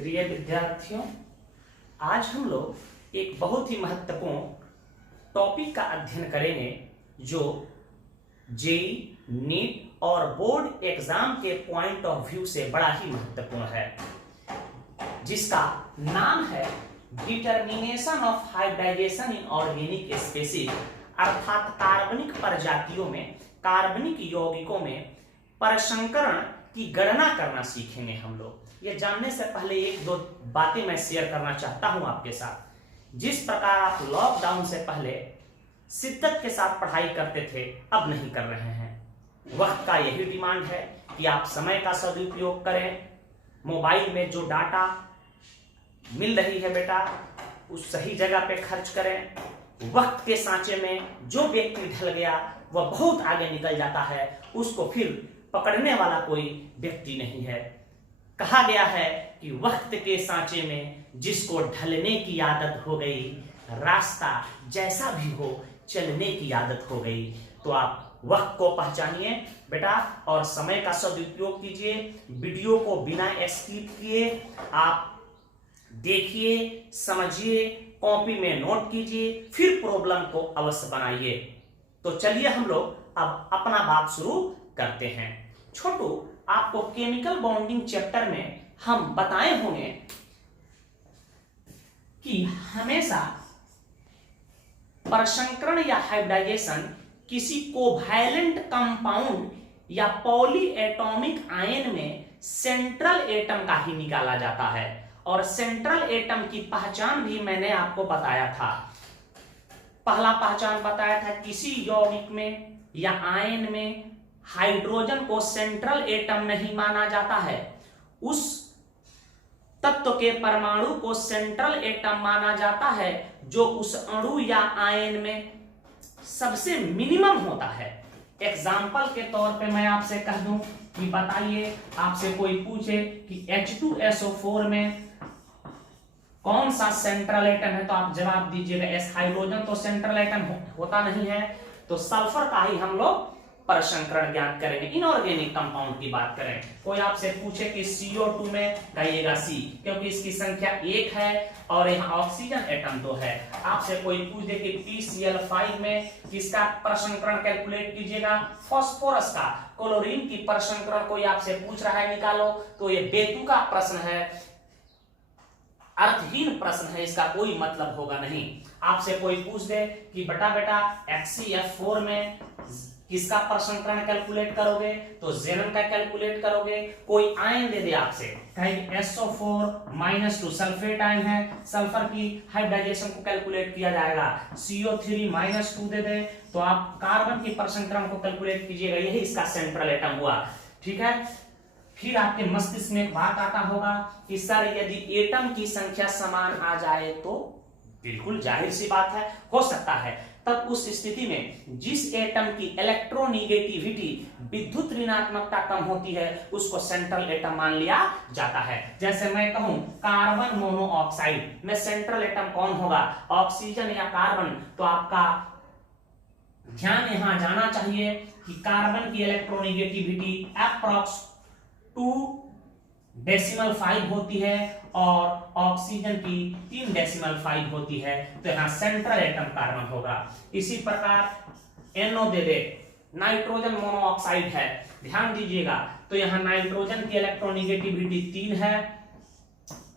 प्रिय विद्यार्थियों, आज हम लोग एक बहुत ही महत्वपूर्ण टॉपिक का अध्ययन करेंगे जो जेईई, नीट और बोर्ड एग्जाम के पॉइंट ऑफ व्यू से बड़ा ही महत्वपूर्ण है, जिसका नाम है determination of hybridisation in organic species, अर्थात कार्बनिक प्रजातियों में, कार्बनिक यौगिकों में परसंकरण की गणना करना सीखेंगे हम लोग। ये जानने से पहले एक दो बातें मैं शेयर करना चाहता हूं आपके साथ। जिस प्रकार आप लॉकडाउन से पहले शिद्दत के साथ पढ़ाई करते थे, अब नहीं कर रहे हैं। वक्त का यही डिमांड है कि आप समय का सदुपयोग करें। मोबाइल में जो डाटा मिल रही है बेटा, उस सही जगह पे खर्च करें। वक्त के सांचे में जो व्यक्ति ढल गया वह बहुत आगे निकल जाता है, उसको फिर पकड़ने वाला कोई व्यक्ति नहीं है। कहा गया है कि वक्त के सांचे में जिसको ढलने की आदत हो गई, रास्ता जैसा भी हो चलने की आदत हो गई। तो आप वक्त को पहचानिए बेटा और समय का सदुपयोग कीजिए। वीडियो को बिना स्किप किए आप देखिए, समझिए, कॉपी में नोट कीजिए, फिर प्रॉब्लम को अवश्य बनाइए। तो चलिए हम लोग अब अपना बात शुरू करते हैं। छोटू, आपको केमिकल बॉन्डिंग चैप्टर में हम बताए होंगे कि हमेशा परसंकरण या हाइब्रिडाइजेशन किसी कोवैलेंट कंपाउंड या पॉली एटॉमिक आयन में सेंट्रल एटम का ही निकाला जाता है। और सेंट्रल एटम की पहचान भी मैंने आपको बताया था। पहला पहचान बताया था, किसी यौगिक में या आयन में हाइड्रोजन को सेंट्रल एटम नहीं माना जाता है, उस तत्व के परमाणु को सेंट्रल एटम माना जाता है जो उस अणु या आयन में सबसे मिनिमम होता है। एग्जाम्पल के तौर पे मैं आपसे कह दूं कि बताइए, आपसे कोई पूछे कि H2SO4 में कौन सा सेंट्रल एटम है, तो आप जवाब दीजिएगा एस। हाइड्रोजन तो सेंट्रल एटम होता नहीं है, तो सल्फर का ही हम लोग परसंकरण ज्ञात करेंगे। इनऑर्गेनिक कंपाउंड की बात करें, कोई आपसे पूछे कि CO2 में, कहिएगा C, क्योंकि इसकी संख्या 1 है और यहाँ ऑक्सीजन एटम 2 है। आपसे कोई पूछ दे कि PCl5 में किसका परसंकरण कैलकुलेट कीजिएगा, फास्फोरस का। क्लोरीन की परसंकरण कोई आपसे पूछ रहा है निकालो, तो ये बेतुका प्रश्न है, अर्थहीन प्रश्न है, इसका कोई मतलब होगा नहीं। आपसे कोई पूछ दे कि बेटा HCF4 में किसका परसंकरण कैलकुलेट करोगे, तो जेनन का कैलकुलेट करोगे। कोई आयन दे दे आपसे, कहेंगे SO4-2 सल्फेट आयन है, सल्फर की हाइब्रिडाइजेशन को कैलकुलेट किया जाएगा। CO3-2 दे दे, तो आप कार्बन की परसंकरण को कैलकुलेट कीजिएगा। यही इसका सेंट्रल एटम हुआ, ठीक है। फिर आपके मस्तिष्क में एक बात आता होगा कि सर यदि एटम की संख्या समान आ जाए तो बिल्कुल जाहिर सी बात है, हो सकता है। तब उस स्थिति में जिस एटम की इलेक्ट्रोनिगेटिविटी, विद्युत ऋणात्मकता कम होती है, उसको सेंट्रल एटम मान लिया जाता है। जैसे मैं कहूं कार्बन मोनोऑक्साइड में सेंट्रल एटम कौन होगा, ऑक्सीजन या कार्बन, तो आपका ध्यान यहां जाना चाहिए कि कार्बन की इलेक्ट्रोनिगेटिविटी अप्रॉक्स 2.5 होती है और ऑक्सीजन की 3.5 होती है, तो यहां सेंट्रल एटम कार्बन होगा। इसी प्रकार NO दे दे, नाइट्रोजन मोनोऑक्साइड है, ध्यान दीजिएगा, तो यहां नाइट्रोजन की इलेक्ट्रोनिगेटिविटी 3 है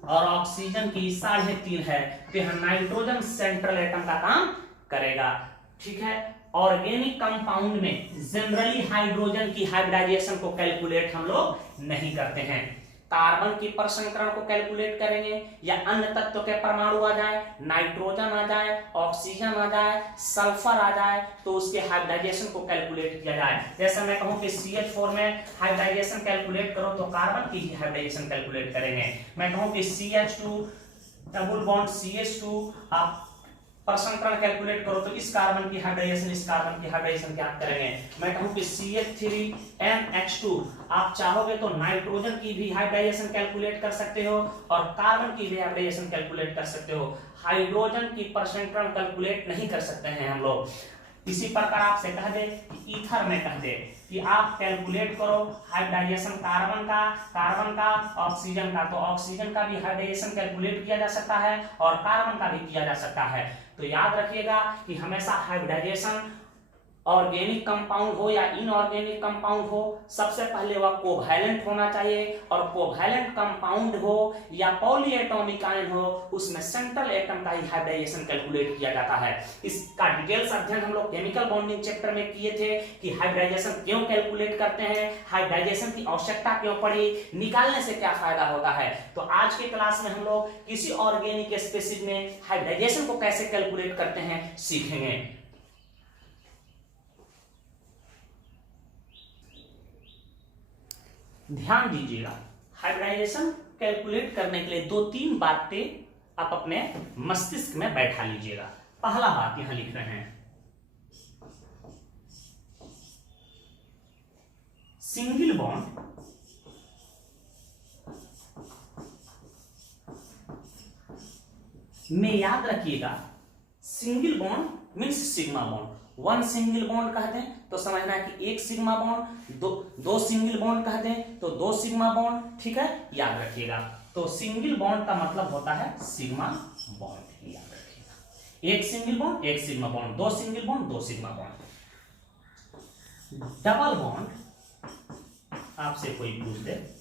और ऑक्सीजन की 3.5 है, तो यहां नाइट्रोजन सेंट्रल एटम का काम करेगा, ठीक है। ऑर्गेनिक कंपाउंड में जनरली हाइड्रोजन की हाइब्रिडाइजेशन को कैलकुलेट हम लोग नहीं करते हैं। कार्बन की परसंकरण को कैलकुलेट करेंगे या अन्य तत्व के परमाणु आ जाए, नाइट्रोजन आ जाए, ऑक्सीजन आ जाए, सल्फर आ जाए, तो उसके हाइब्रिडाइजेशन को कैलकुलेट किया जाए। जैसे मैं कहूं कि CH4 में हाइब्रिडाइजेशन कैलकुलेट करो, तो कार्बन की ही हाइब्रिडाइजेशन कैलकुलेट करेंगे। मैं कहूं कि CH2 डबल बॉन्ड CH2 आप परसंकरण कैलकुलेट करो, तो इस कार्बन की हाइब्रिडाइजेशन, इस कार्बन की हाइब्रिडाइजेशन क्या करेंगे। मैं कहूं कि CH3NH2 आप चाहोगे तो नाइट्रोजन की भी हाइब्रिडाइजेशन कैलकुलेट कर सकते हो और कार्बन की भी हाइब्रिडाइजेशन कैलकुलेट कर सकते हो। हाइड्रोजन की परसंकरण कैलकुलेट नहीं कर सकते हैं हम लोग। इसी प्रकार आपसे कह दे कि ईथर में कह दे कि आप कैलकुलेट करो हाइब्रिडाइजेशन कार्बन का ऑक्सीजन का, तो ऑक्सीजन का भी हाइब्रिडाइजेशन कैलकुलेट किया जा सकता है और कार्बन का भी किया जा सकता है। तो याद रखिएगा कि हमेशा हाइब्रिडाइजेशन ऑर्गेनिक कंपाउंड हो या इनऑर्गेनिक कंपाउंड हो, सबसे पहले वह कोवैलेंट होना चाहिए, और कोवैलेंट कंपाउंड हो या पॉलीएटॉमिक आयन हो, उसमें सेंट्रल एटम का ही हाइब्रिडाइजेशन कैलकुलेट किया जाता है। इसका डिटेल्स अध्ययन हम लोग केमिकल बॉन्डिंग चैप्टर में किए थे कि हाइब्रिडाइजेशन क्यों कैलकुलेट करते हैं, हाइब्रिडाइजेशन की आवश्यकता क्यों पड़ी, निकालने से क्या फायदा होता है। तो आज के क्लास में हम लोग किसी ऑर्गेनिक स्पीशीज में हाइब्रिडाइजेशन को कैसे कैलकुलेट करते हैं सीखेंगे। ध्यान दीजिएगा, हाइब्रिडाइजेशन कैलकुलेट करने के लिए 2-3 बातें आप अपने मस्तिष्क में बैठा लीजिएगा। पहला बात यहां लिख रहे हैं, सिंगल बॉन्ड में याद रखिएगा, single bond means sigma bond. One single bond कहते हैं तो समझना है कि एक सिग्मा बॉन्ड, दो सिंगल बॉन्ड कहते हैं तो 2 सिग्मा बॉन्ड, ठीक है, याद रखिएगा। तो सिंगल बॉन्ड का मतलब होता है सिग्मा बॉन्ड, याद रखिएगा। एक सिंगल बॉन्ड एक sigma bond, 2 single bond 2 sigma bond. Double bond आपसे कोई पूछ दे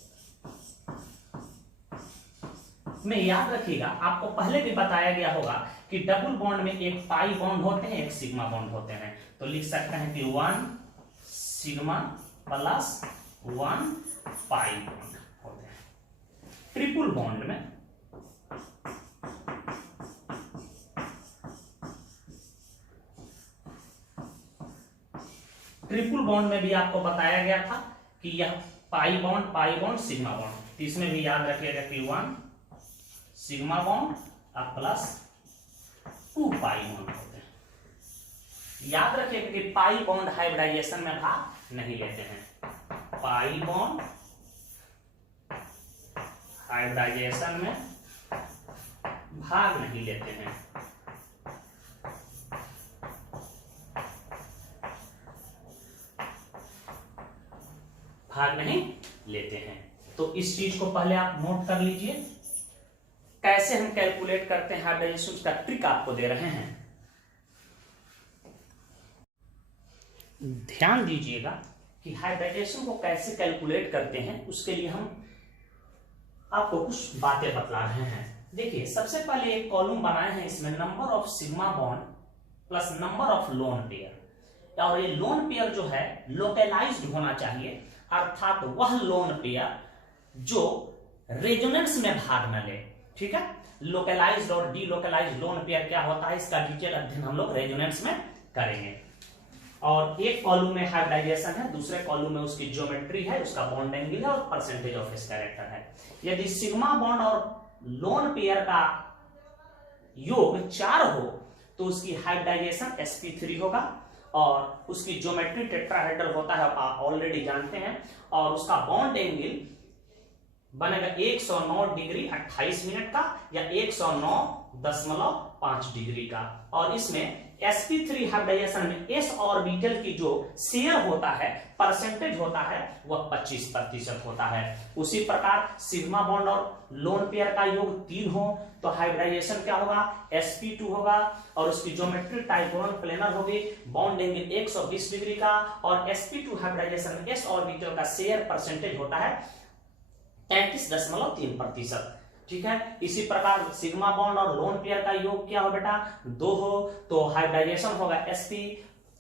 में याद रखिएगा, आपको पहले भी बताया गया होगा कि डबल बॉन्ड में एक पाई बॉन्ड होते हैं, एक सिग्मा बॉन्ड होते हैं। तो लिख सकते हैं कि 1 सिग्मा प्लस 1 पाई बॉन्ड होते हैं। ट्रिपल बॉन्ड में भी आपको बताया गया था कि यह पाई बॉन्ड सिग्मा बॉन्ड, इसमें भी याद रखिएगा कि 1 सिग्मा बॉन्ड और प्लस 2 पाई बॉन्ड होते हैं। याद रखिएगा कि पाई बॉन्ड हाइब्रिडाइजेशन में भाग नहीं लेते हैं। पाई बॉन्ड हाइब्रिडाइजेशन में भाग नहीं लेते हैं। भाग नहीं लेते हैं। तो इस चीज को पहले आप नोट कर लीजिए, कैसे हम कैलकुलेट करते हैं हाइब्रिडाइजेशन का ट्रिक आपको दे रहे हैं। ध्यान दीजिएगा कि हाइब्रिडाइजेशन को कैसे कैलकुलेट करते हैं, उसके लिए हम आपको कुछ बातें बतला रहे हैं। देखिए, सबसे पहले एक कॉलम बनाए हैं, इसमें number of sigma bond plus number of loan pair, और ये लोन पेयर जो है लोकलाइज्ड होना चाहिए, अर्थात वह लोन पेयर जो रेजोनेंस में भाग न ले। ठीक है, लोकलाइज्ड और डीलोकलाइज्ड लोन पेयर क्या होता है, इसका डिटेल अध्ययन हम लोग रेजोनेंस में करेंगे। और एक कॉलम में हाइब्रिडाइजेशन है, दूसरे कॉलम में उसकी ज्योमेट्री है, उसका बॉन्ड एंगल है और परसेंटेज ऑफ इस कैरेक्टर है। यदि सिग्मा बॉन्ड और लोन पेयर का योग 4 हो तो उसकी हाइब्रिडाइजेशन sp3 होगा, और उसकी ज्योमेट्री टेट्राहेड्रल होता है, आप ऑलरेडी जानते हैं, और उसका बॉन्ड एंगल बनेगा 109 डिग्री 28 मिनट का या 109.5 डिग्री का। और इसमें sp3 हाइब्रिडाइजेशन में s ऑर्बिटल की जो शेयर होता है, परसेंटेज होता है, वह 25% होता है। उसी प्रकार सिग्मा बॉन्ड और लोन पेयर का योग 3 हो तो हाइब्रिडाइजेशन क्या होगा, sp2 होगा, और उसकी ज्योमेट्री ट्राइगोनल प्लेनर होगी, बॉन्ड एंगल 120 डिग्री का, और sp2 हाइब्रिडाइजेशन में s ऑर्बिटल का शेयर परसेंटेज होता है 33.3%। ठीक है, इसी प्रकार सिग्मा बॉन्ड और लोन पेयर का योग क्या हो बेटा, 2 हो तो हाइब्रिडाइजेशन होगा sp,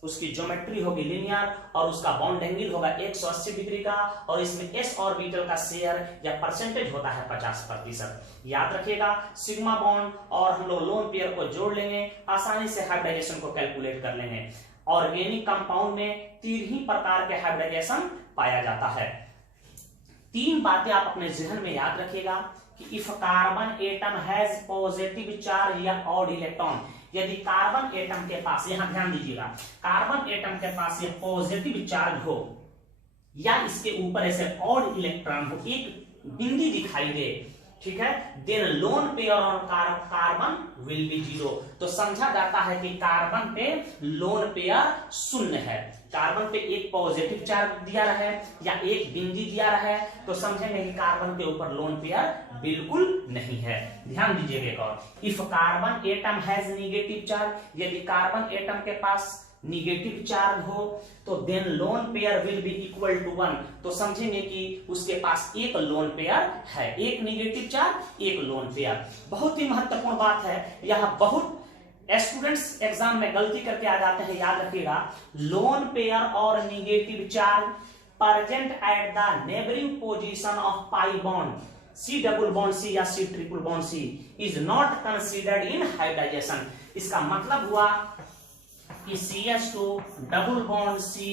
उसकी ज्योमेट्री होगी लीनियर, और उसका बॉन्ड एंगल होगा 180 डिग्री का, और इसमें s ऑर्बिटल का शेयर या परसेंटेज होता है 50%। याद रखिएगा, सिग्मा बॉन्ड और हम लोग लोन पेयर को जोड़ लेंगे, आसानी से हाइब्रिडाइजेशन को कैलकुलेट कर लेंगे। ऑर्गेनिक कंपाउंड में 3 ही प्रकार के हाइब्रिडाइजेशन पाया जाता है। 3 बातें आप अपने जहन में याद रखिएगा कि if carbon atom has positive charge या ऑड इलेक्ट्रॉन, यदि कार्बन एटम के पास, यहां ध्यान दीजिएगा, कार्बन एटम के पास ये पॉजिटिव चार्ज हो या इसके ऊपर ऐसे ऑड इलेक्ट्रॉन हो, एक बिंदी दिखाई दे, ठीक है, then lone pair on carbon will be 0। तो समझा जाता है कि कार्बन पे लोन पेयर शून्य है, कार्बन पे एक पॉजिटिव चार्ज दिया रहा है या एक बिंदी दिया रहा है, तो समझेंगे कि कार्बन के ऊपर लोन पेयर बिल्कुल नहीं है। ध्यान दीजिएगा एक और, if carbon atom has negative charge, यदि कार्बन एटम के पास निगेटिव चार्ज हो तो then lone pair will be equal to 1। तो समझेंगे कि उसके पास एक लोन पेयर है, एक निगेटिव चार्ज एक लोन पेयर। बहुत ही महत्वपूर्ण बात है, यह बहुत स्टूडेंट्स एग्जाम में गलती करके आ जाते हैं, याद रखिएगा। लोन पेयर और negative charge present at the neighbouring position of pi bond C double bond C या C triple bond C is not considered in hybridisation. इसका मतलब हुआ कि CH2 double bond C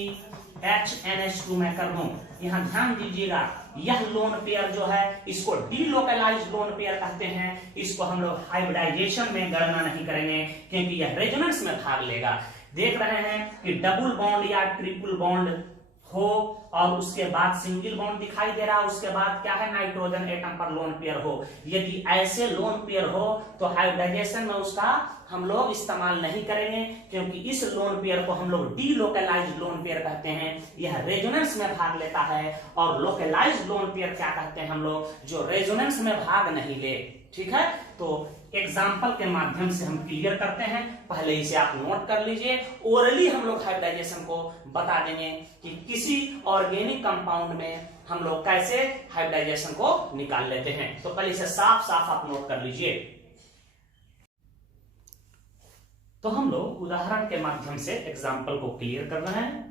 HNH2 में कर दूं। यहां ध्यान दीजिएगा, यह लोन पेयर जो है इसको डीलोकलाइज लोन पेयर कहते हैं। इसको हम लोग हाइब्रिडाइजेशन में गणना नहीं करेंगे क्योंकि यह रेजोनेंस में भाग लेगा। देख रहे हैं कि डबल बॉन्ड या ट्रिपल बॉन्ड हो और उसके बाद सिंगल बॉन्ड दिखाई दे रहा है, उसके बाद क्या है, नाइट्रोजन एटम पर लोन पेयर हो। यदि ऐसे लोन पेयर हो तो हाइब्रिडाइजेशन में उसका हम लोग इस्तेमाल नहीं करेंगे क्योंकि इस लोन पेयर को हम लोग डीलोकलाइज लोन पेयर कहते हैं। यह रेजोनेंस में भाग लेता है। और लोकलाइज लोन पेयर क्या कहते हैं हम लोग, जो रेजोनेंस में भाग नहीं ले। ठीक है, तो एग्जाम्पल के माध्यम से हम क्लियर करते हैं, पहले इसे आप नोट कर लीजिए। ओरली हम लोग हाइब्रिडाइजेशन को बता देंगे कि किसी ऑर्गेनिक कंपाउंड में हम लोग कैसे हाइब्रिडाइजेशन को निकाल लेते हैं। तो पहले इसे साफ साफ आप नोट कर लीजिए। तो हम लोग उदाहरण के माध्यम से एग्जाम्पल को क्लियर कर रहे हैं।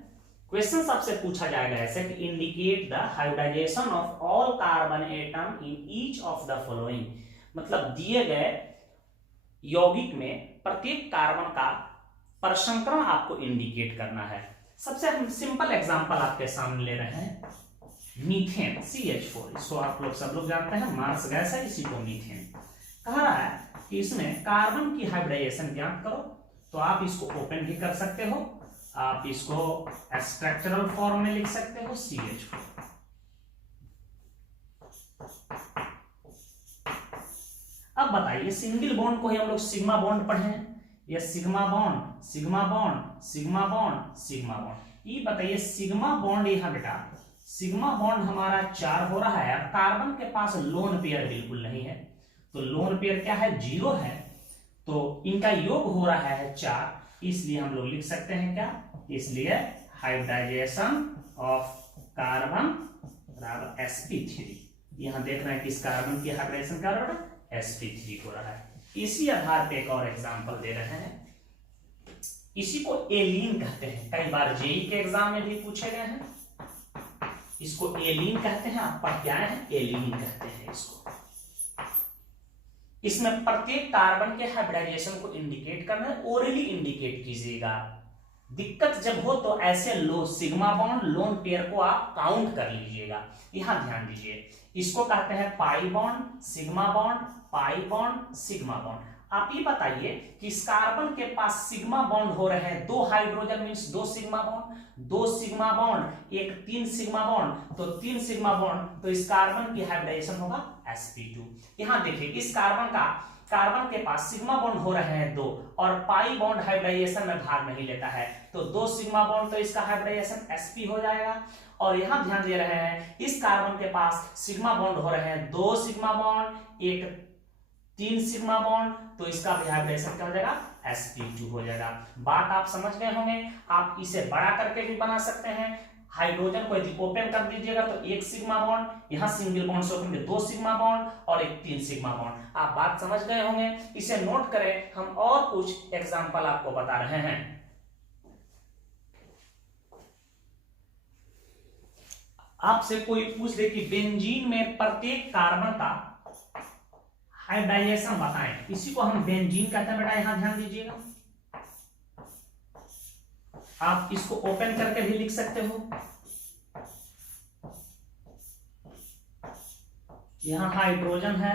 क्वेश्चन आपसे पूछा जाएगा ऐसे कि indicate the hybridisation of all carbon atom in each of the following. मतलब दिए गए यौगिक में प्रत्येक कार्बन का परसंकरण आपको इंडिकेट करना है। सबसे हम सिंपल एग्जांपल आपके सामने ले रहे हैं, मीथेन CH4। इसको आप लोग सब लोग जानते हैं, मार्स गैस है, इसी को मीथेन कह रहा है कि इसमें कार्बन की हाइब्रिडाइजेशन ज्ञात करो। तो आप इसको ओपन भी कर सकते हो, आप इसको स्ट्रक्चरल फॉर्म में लिख सकते हो CH4। अब बताइए, सिंगल बॉन्ड को ही हम लोग सिग्मा बॉन्ड पढ़े हैं, ये sigma bond sigma bond sigma bond sigma bond. ये बताइए सिग्मा बॉन्ड, यहां बेटा सिग्मा बॉन्ड हमारा 4 हो रहा है। कार्बन के पास लोन पेयर बिल्कुल नहीं है, तो लोन पेयर क्या है, 0 है। तो इनका योग हो रहा है 4, इसलिए हम लोग लिख सकते हैं क्या, इसलिए हाइब्रिडाइजेशन ऑफ कार्बन बराबर sp3। यहां देख रहे हैं कि इस कार्बन की हाइब्रिडाइजेशन कर रहा है sp3 हो रहा है। इसी आधार पे एक और एग्जांपल दे रहे हैं, इसी को एलीन कहते हैं। कई बार जेई के एग्जाम में भी पूछे गए हैं, इसको एलीन कहते हैं। आप पढ़ के आए हैं, एलीन कहते हैं इसको। इसमें प्रत्येक कार्बन के हाइब्रिडाइजेशन को इंडिकेट करना है, ओरली इंडिकेट कीजिएगा। दिक्कत जब हो तो ऐसे लो सिग्मा बॉन्ड लोन पेयर को आप काउंट कर लीजिएगा। यहां ध्यान दीजिए, इसको कहते हैं pi bond sigma bond, pi bond sigma bond. आप ये बताइए कि इस कार्बन के पास सिग्मा बॉन्ड हो रहे हैं, 2 hydrogen means 2 sigma bond, 2 sigma bond, एक 3 सिग्मा बॉन्ड, तो 3 सिग्मा बॉन्ड, तो इस कार्बन की हाइब्रिडाइजेशन होगा sp2। यहां देखिए इस कार्बन के पास सिग्मा बॉन्ड हो रहे हैं 2 और पाई बॉन्ड हाइब्रिडाइजेशन में भाग नहीं लेता है, तो 2 सिग्मा बॉन्ड, तो इसका हाइब्रिडाइजेशन sp हो जाएगा। और यहां ध्यान दे रहे हैं इस कार्बन के पास सिग्मा बॉन्ड हो रहे हैं 2 सिग्मा बॉन्ड, एक 3 सिग्मा बॉन्ड, तो इसका भी हाइब्रिडेशन क्या हो जाएगा, sp2 हो जाएगा। बात आप समझ गए होंगे। आप इसे बड़ा करके भी बना सकते हैं। हाइड्रोजन को यदि ओपन कर दीजिएगा तो 1 सिग्मा बॉन्ड, यहां सिंगल बॉन्ड से ओपन 2 सिग्मा बॉन्ड और एक 3 सिग्मा बॉन्ड। आप बात समझ गए होंगे, इसे नोट करें। हम और कुछ एग्जाम्पल आपको बता रहे हैं। आपसे कोई पूछ दे कि बेंजीन में प्रत्येक कार्बन का हाइब्रिडाइजेशन बताएं, इसी को हम बेंजीन कहते हैं बेटा। यहां ध्यान दीजिएगा, आप इसको ओपन करके भी लिख सकते हो। यहां हाइड्रोजन है,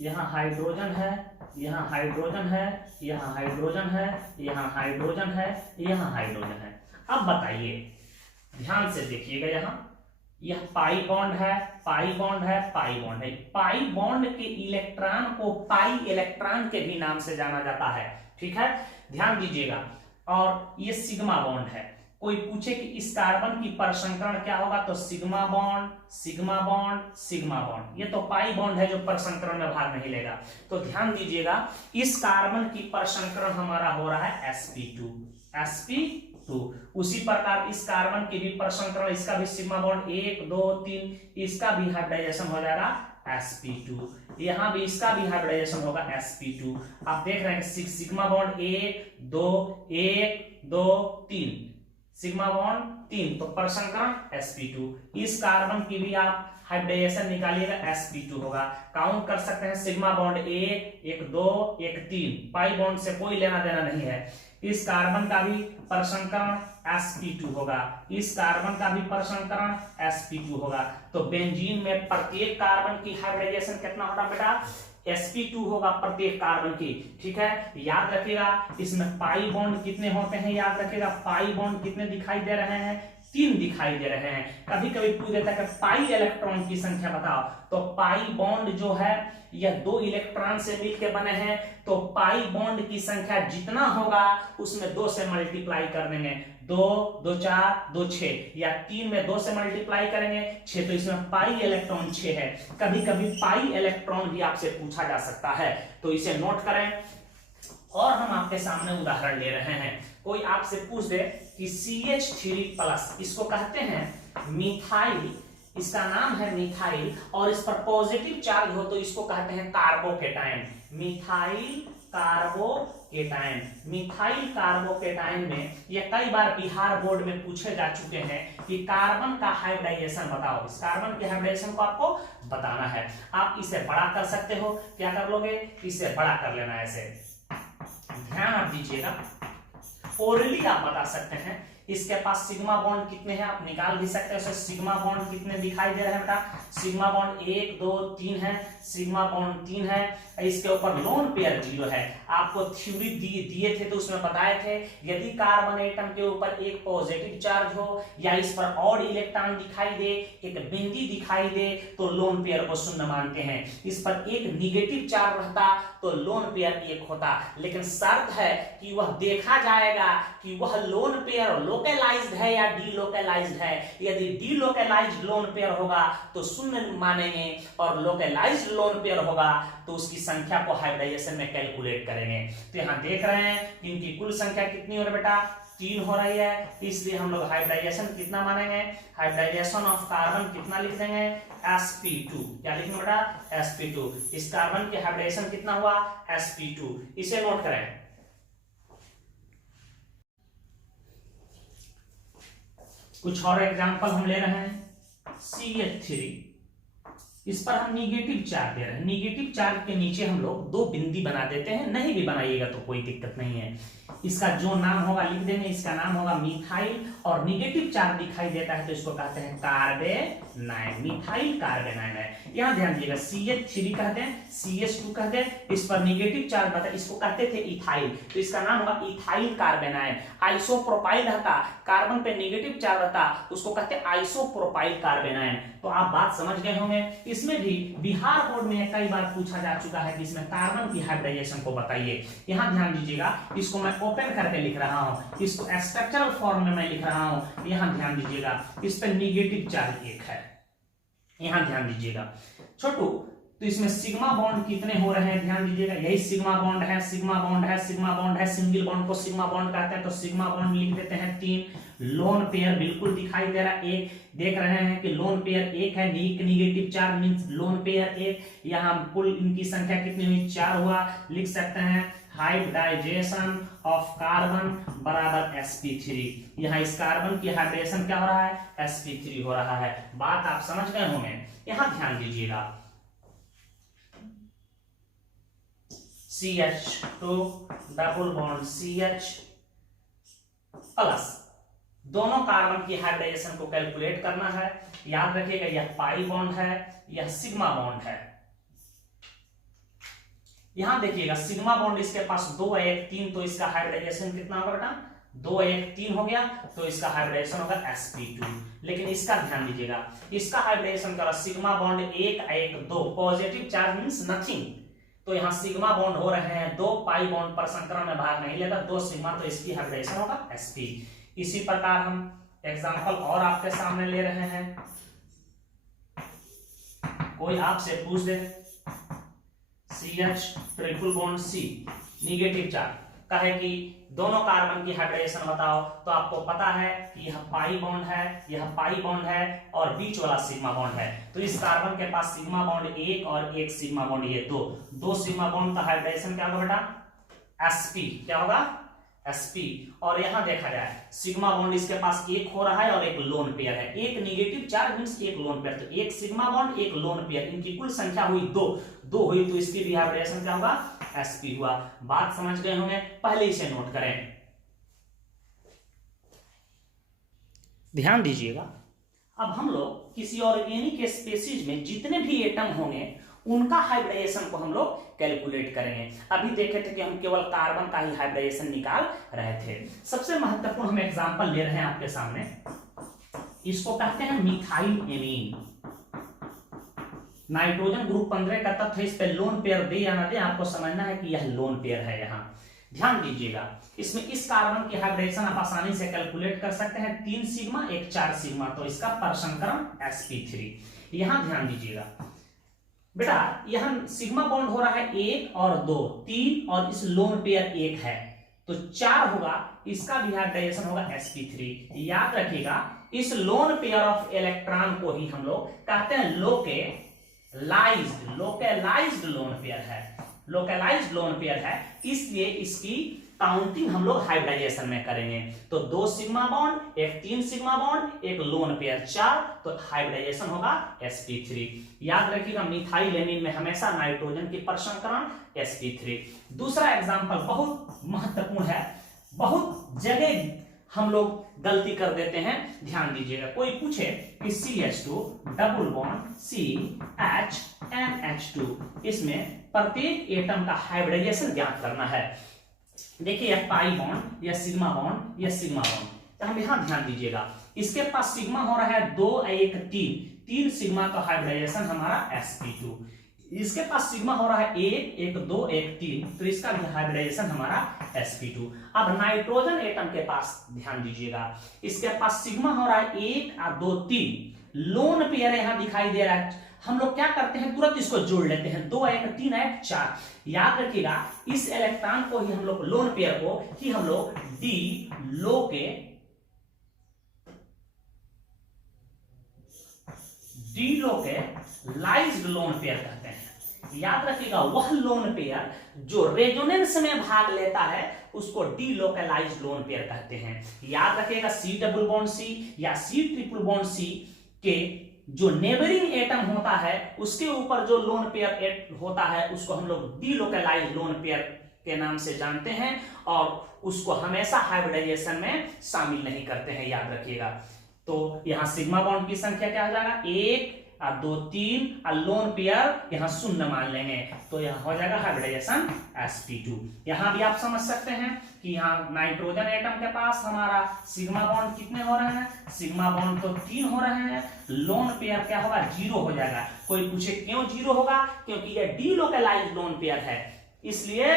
यहां हाइड्रोजन है, यहां हाइड्रोजन है, यहां हाइड्रोजन है, यहां हाइड्रोजन है, यहां हाइड्रोजन है। अब बताइए, ध्यान से देखिएगा, यह पाई बॉन्ड है, पाई बॉन्ड है, पाई बॉन्ड है। पाई बॉन्ड के इलेक्ट्रॉन को पाई इलेक्ट्रॉन के भी नाम से जाना जाता है, ठीक है, ध्यान दीजिएगा। और ये सिग्मा बॉन्ड है। कोई पूछे कि इस कार्बन की परसंकरण क्या होगा, तो sigma bond, sigma bond, sigma bond. ये तो पाई बॉन्ड है जो परसंकरण में भाग नहीं लेगा। तो ध्यान दीजिएगा, इस कार्बन की परसंकरण हमारा हो रहा है sp2, sp2। उसी प्रकार इस कार्बन की भी परसंकरण, इसका भी सिग्मा बॉन्ड 1 2 3, इसका भी हाइब्रिडाइजेशन हो जाएगा sp2। यहां भी इसका भी हाइब्रिडाइजेशन होगा sp2। आप देख रहे हैं सिग्मा बॉन्ड 1 2 1 2 3, सिग्मा बॉन्ड 3, तो परसंकरण sp2। इस कार्बन की भी आप हाइब्रिडाइजेशन निकालिएगा sp2 होगा। काउंट कर सकते हैं सिग्मा बॉन्ड 1 1 2 1 3, पाई बॉन्ड से कोई लेना देना नहीं है। इस कार्बन का भी परसंकरण sp2 होगा, इस कार्बन का भी परसंकरण sp2 होगा। तो बेंजीन में प्रत्येक कार्बन की हाइब्रिडाइजेशन कितना होगा बेटा, sp2 होगा प्रत्येक कार्बन की, ठीक है। याद रखिएगा इसमें पाई बॉन्ड कितने होते हैं, याद रखिएगा पाई बॉन्ड कितने दिखाई दे रहे हैं, 3 दिखाई दे रहे हैं। कभी कभी पूछ देता है कि पाई इलेक्ट्रॉन की संख्या बताओ, तो पाई बॉन्ड जो है यह 2 इलेक्ट्रॉन से मिलकर बने हैं, तो पाई बॉन्ड की संख्या जितना होगा उसमें 2 से मल्टीप्लाई कर देंगे। 2 2 4 2 6, या 3 में 2 से मल्टीप्लाई करेंगे 6, तो इसमें पाई इलेक्ट्रॉन 6 है। कभी कभी पाई इलेक्ट्रॉन भी आपसे पूछा जा सकता है, तो इसे नोट करें। और हम आपके सामने उदाहरण ले रहे हैं। कोई आपसे पूछ दे कि CH3+, इसको कहते हैं मिथाइल, इसका नाम है मिथाइल, और इस पर पॉजिटिव चार्ज हो तो इसको कहते हैं carbocation, methyl carbocation. Methyl carbocation में ये कई बार बिहार बोर्ड में पूछे जा चुके हैं कि कार्बन का हाइब्रिडाइजेशन बताओ। इस कार्बन के हाइब्रिडाइजेशन को आपको बताना है। आप इसे बड़ा कर सकते हो, क्या कर लोगे, इसे बड़ा कर लेना है ऐसे। ध्यान आप दीजिएगा, ओरली आप बता सकते हैं इसके पास सिग्मा बॉन्ड कितने हैं, आप निकाल भी सकते हैं। सिग्मा बॉन्ड कितने दिखाई दे रहे हैं बेटा, सिग्मा बॉन्ड 1 2 3 है, सिग्मा बॉन्ड 3 है। इसके ऊपर लोन पेयर 0 है। आपको थ्योरी दिए थे तो उसमें बताए थे यदि कार्बन एटम के ऊपर एक पॉजिटिव चार्ज हो या इस पर और इलेक्ट्रॉन दिखाई दे, एक बिंदी दिखाई दे, तो लोन पेयर को शून्य मानते हैं। इस पर एक निगेटिव चार्ज रहता तो लोन पेयर 1 होता। लेकिन शर्त है कि वह देखा जाएगा कि वह लोन पेयर लोकलाइज्ड है या डीलोकलाइज्ड है। यदि डीलोकलाइज्ड लोन पेयर होगा तो शून्य मानेंगे, और लोकलाइज्ड लोन पेयर होगा तो उसकी संख्या को हाइब्रिडाइजेशन में कैलकुलेट करेंगे। तो यहां देख रहे हैं कि इनकी कुल संख्या कितनी हो रही है बेटा, 3 हो रही है। इसलिए हम लोग हाइब्रिडाइजेशन कितना मानेंगे, हाइब्रिडाइजेशन ऑफ कार्बन कितना लिख देंगे, sp2। क्या लिखेंगे बेटा, sp2। इस कार्बन के हाइब्रिडाइजेशन कितना हुआ, sp2। इसे नोट करें। कुछ और एग्जांपल हम ले रहे हैं। CH3, इस पर हम निगेटिव चार्ज दे रहे हैं। निगेटिव चार्ज के नीचे हम लोग 2 बिंदी बना देते हैं, नहीं भी बनाइएगा तो कोई दिक्कत नहीं है। इसका जो नाम होगा लिख देंगे, इसका नाम होगा मिथाइल, और निगेटिव चार्ज दिखाई देता है तो इसको कहते हैं कार्बेनाइन, मिथाइल कार्बेनाइन है। यहां ध्यान दीजिएगा, CH3 कहते हैं, CH2 कहते हैं, इस पर निगेटिव चार्ज रहता है, इसको कहते थे इथाइल, तो इसका नाम होगा इथाइल कार्बेनाइन। आइसोप्रोपाइल रहता, कार्बन पे निगेटिव चार्ज रहता, उसको कहते हैं आइसोप्रोपाइल कार्बेनाइन। तो आप बात समझ गए होंगे। इसमें भी बिहार बोर्ड में कई बार पूछा जा चुका है कि इसमें कार्बन की हाइब्रिडाइजेशन को बताइए। यहां ध्यान दीजिएगा, इसको मैं ओपन करके लिख रहा हूं, इसको स्ट्रक्चरल फॉर्म में मैं लिख रहा हूं। यहां ध्यान दीजिएगा, इस पर निगेटिव चार्ज 1 है। यहां ध्यान दीजिएगा छोटू, तो इसमें सिग्मा बॉन्ड कितने हो रहे हैं, ध्यान दीजिएगा। यही सिग्मा बॉन्ड है, सिग्मा बॉन्ड है, सिग्मा बॉन्ड है। सिंगल बॉन्ड को सिग्मा बॉन्ड कहते हैं, तो सिग्मा बॉन्ड लिख देते हैं 3। लोन पेयर बिल्कुल दिखाई दे रहा है 1, देख रहे हैं कि लोन पेयर 1 है, negative charge means lone pair 1। यहां कुल इनकी संख्या कितनी हुई, 4 हुआ। लिख सकते हैं हाइब्रिडाइजेशन ऑफ कार्बन बराबर sp3। यहां इस कार्बन की हाइब्रिडेशन क्या हो रहा है, sp3 हो रहा है। बात आप समझ गए होंगे। यहां ध्यान दीजिएगा, CH2 double bond CH plus, दोनों कार्बन की हाइब्रिडाइजेशन को कैलकुलेट करना है। याद रखिएगा, यह पाई बॉन्ड है, यह सिग्मा बॉन्ड है। यहां देखिएगा सिग्मा बॉन्ड इसके पास 2 है, 1 3, तो इसका हाइब्रिडाइजेशन कितना होगा बेटा, 2 1 3 हो गया, तो इसका हाइब्रिडेशन होगा sp2। लेकिन इसका ध्यान दीजिएगा, इसका हाइब्रिडेशन करा sigma bond 1 1 2, positive charge means nothing, तो यहाँ सिग्मा बॉन्ड हो रहे हैं 2, पाई बॉन्ड पर संकरण में भाग नहीं लेगा, 2 सिग्मा, तो इसकी हाइब्रिडेशन होगा sp। इसी प्रकार हम एग्जांपल और आपके सामने ले रहे हैं। कोई आपसे पूछ दे CH triple bond C negative charge, कहे कि दोनों कार्बन की हाइब्रिडेशन बताओ, तो आपको पता है कि यह पाई बॉन्ड है, यह पाई बॉन्ड है और बीच वाला सिग्मा बॉन्ड है, तो इस कार्बन के पास सिग्मा बॉन्ड 1 और 1 सिग्मा बॉन्ड, ये 2 सिग्मा बॉन्ड का हाइब्रिडेशन क्या होगा बेटा sp, क्या होगा sp। और यहां देखा जाए सिग्मा बॉन्ड इसके पास एक हो रहा है और एक लोन पेयर है, एक निगेटिव चार्ज मींस एक लोन पेयर, तो एक सिग्मा बॉन्ड एक लोन पेयर, इनकी कुल संख्या हुई 2 हुई, तो इसकी भी हाइब्रिडेशन क्या होगा sp हुआ। बात समझ गए होंगे, पहले इसे नोट करें। ध्यान दीजिएगा, अब हम लोग किसी ऑर्गेनिक स्पीशीज में जितने भी एटम होंगे उनका हाइब्रिडेशन को हम लोग कैलकुलेट करेंगे। अभी देखे थे कि हम केवल कार्बन का ही हाइब्रिडेशन निकाल रहे थे। सबसे महत्वपूर्ण हम एग्जांपल ले रहे हैं आपके सामने, इसको कहते हैं मिथाइल एमीन। नाइट्रोजन ग्रुप 15 का तत्व, इस पे लोन पेयर दे या ना दे आपको समझना है कि यह लोन पेयर है। यहाँ ध्यान दीजिएगा, इसमें इस कार्बन की हाइब्रिडेशन आप आसानी से कैलकुलेट कर सकते हैं, 3 सिग्मा 1 4 सिग्मा, तो इसका परसंकरण sp3। यहां ध्यान दीजिएगा बेटा, यहां सिग्मा बॉन्ड हो रहा है 1 और 2, 3 और इस लोन पेयर 1 है, तो 4 होगा, इसका भी हाइब्रिडेशन होगा sp3। याद रखिएगा, इस लोन पेयर ऑफ इलेक्ट्रॉन को ही हम लोग कहते हैं लोकेलाइज्ड लोन पेयर है, लोकेलाइज्ड लोन पेयर है, इसलिए इसकी काउंटिंग हम लोग हाइब्रिडाइजेशन में करेंगे। तो 2 सिग्मा बॉन्ड, एक 3 सिग्मा बॉन्ड, एक लोन पेयर 4, तो हाइब्रिडाइजेशन होगा sp3। याद रखिएगा, मिथाइल एमीन में हमेशा नाइट्रोजन की परसंकरण sp3। दूसरा एग्जांपल बहुत महत्वपूर्ण है, बहुत जगह हम लोग गलती कर देते हैं, ध्यान दीजिएगा। कोई पूछे कि CH2 डबल बॉन्ड CH2NH2, इसमें प्रत्येक एटम का हाइब्रिडाइजेशन ज्ञात करना है। देखिए यह पाई बॉन्ड, यह सिग्मा बॉन्ड, यह सिग्मा बॉन्ड, तो हम यहां ध्यान दीजिएगा, इसके पास सिग्मा हो रहा है 2 1 3 सिग्मा का हाइब्रिडाइजेशन हमारा sp2, इसके पास सिग्मा हो रहा है 1 1 2 1 3, तो इसका भी हाइब्रिडाइजेशन हमारा sp2। अब नाइट्रोजन एटम के पास ध्यान दीजिएगा, इसके पास सिग्मा हो रहा है 1 2 3, लोन पेयर यहां दिखाई दे रहा है, हम लोग क्या करते हैं तुरंत इसको जोड़ लेते हैं, 2 1 3 1 4। याद रखिएगा, इस इलेक्ट्रॉन को ही हम लोग लोन पेयर को ही हम लोग डीलोकेलाइज्ड लोन पेयर कहते हैं। याद रखिएगा, वह लोन पेयर जो रेजोनेंस में भाग लेता है उसको डीलोकेलाइज्ड लोन पेयर कहते हैं। याद रखिएगा, C डबल बॉन्ड C या C ट्रिपल बॉन्ड C के जो नेबरिंग एटम होता है उसके ऊपर जो लोन पेयर होता है उसको हम लोग डीलोकेलाइज्ड लोन पेयर के नाम से जानते हैं, और उसको हमेशा हाइब्रिडाइजेशन में शामिल नहीं करते हैं, याद रखिएगा। तो यहां सिग्मा बॉन्ड की संख्या क्या हो जाएगा, 1 2 3, लोन पेयर यहां 0 मान लेंगे, तो यहां हो जाएगा हाइब्रिडाइजेशन sp2। यहां भी आप समझ सकते हैं कि यहां नाइट्रोजन एटम के पास हमारा सिग्मा बॉन्ड कितने हो रहे हैं, सिग्मा बॉन्ड तो 3 हो रहे हैं, लोन पेयर क्या होगा 0 हो जाएगा। कोई पूछे क्यों 0 होगा, क्योंकि यह डीलोकेलाइज्ड लोन पेयर है, इसलिए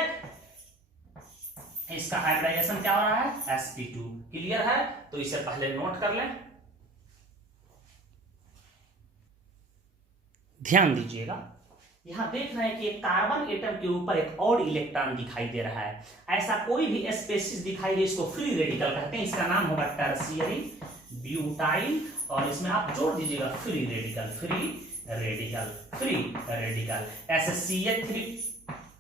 इसका हाइब्रिडाइजेशन क्या हो रहा है sp2। क्लियर है, तो इसे पहले नोट कर लें। ध्यान दीजिएगा, यहां देख रहे हैं कि एक कार्बन एटम के ऊपर एक और इलेक्ट्रॉन दिखाई दे रहा है। ऐसा कोई भी स्पेसीज दिखाई दे, इसको फ्री रेडिकल कहते हैं, इसका नाम होगा टर्शियरी ब्यूटाइल, और इसमें आप जोड़ दीजिएगा फ्री रेडिकल। ऐसे CH3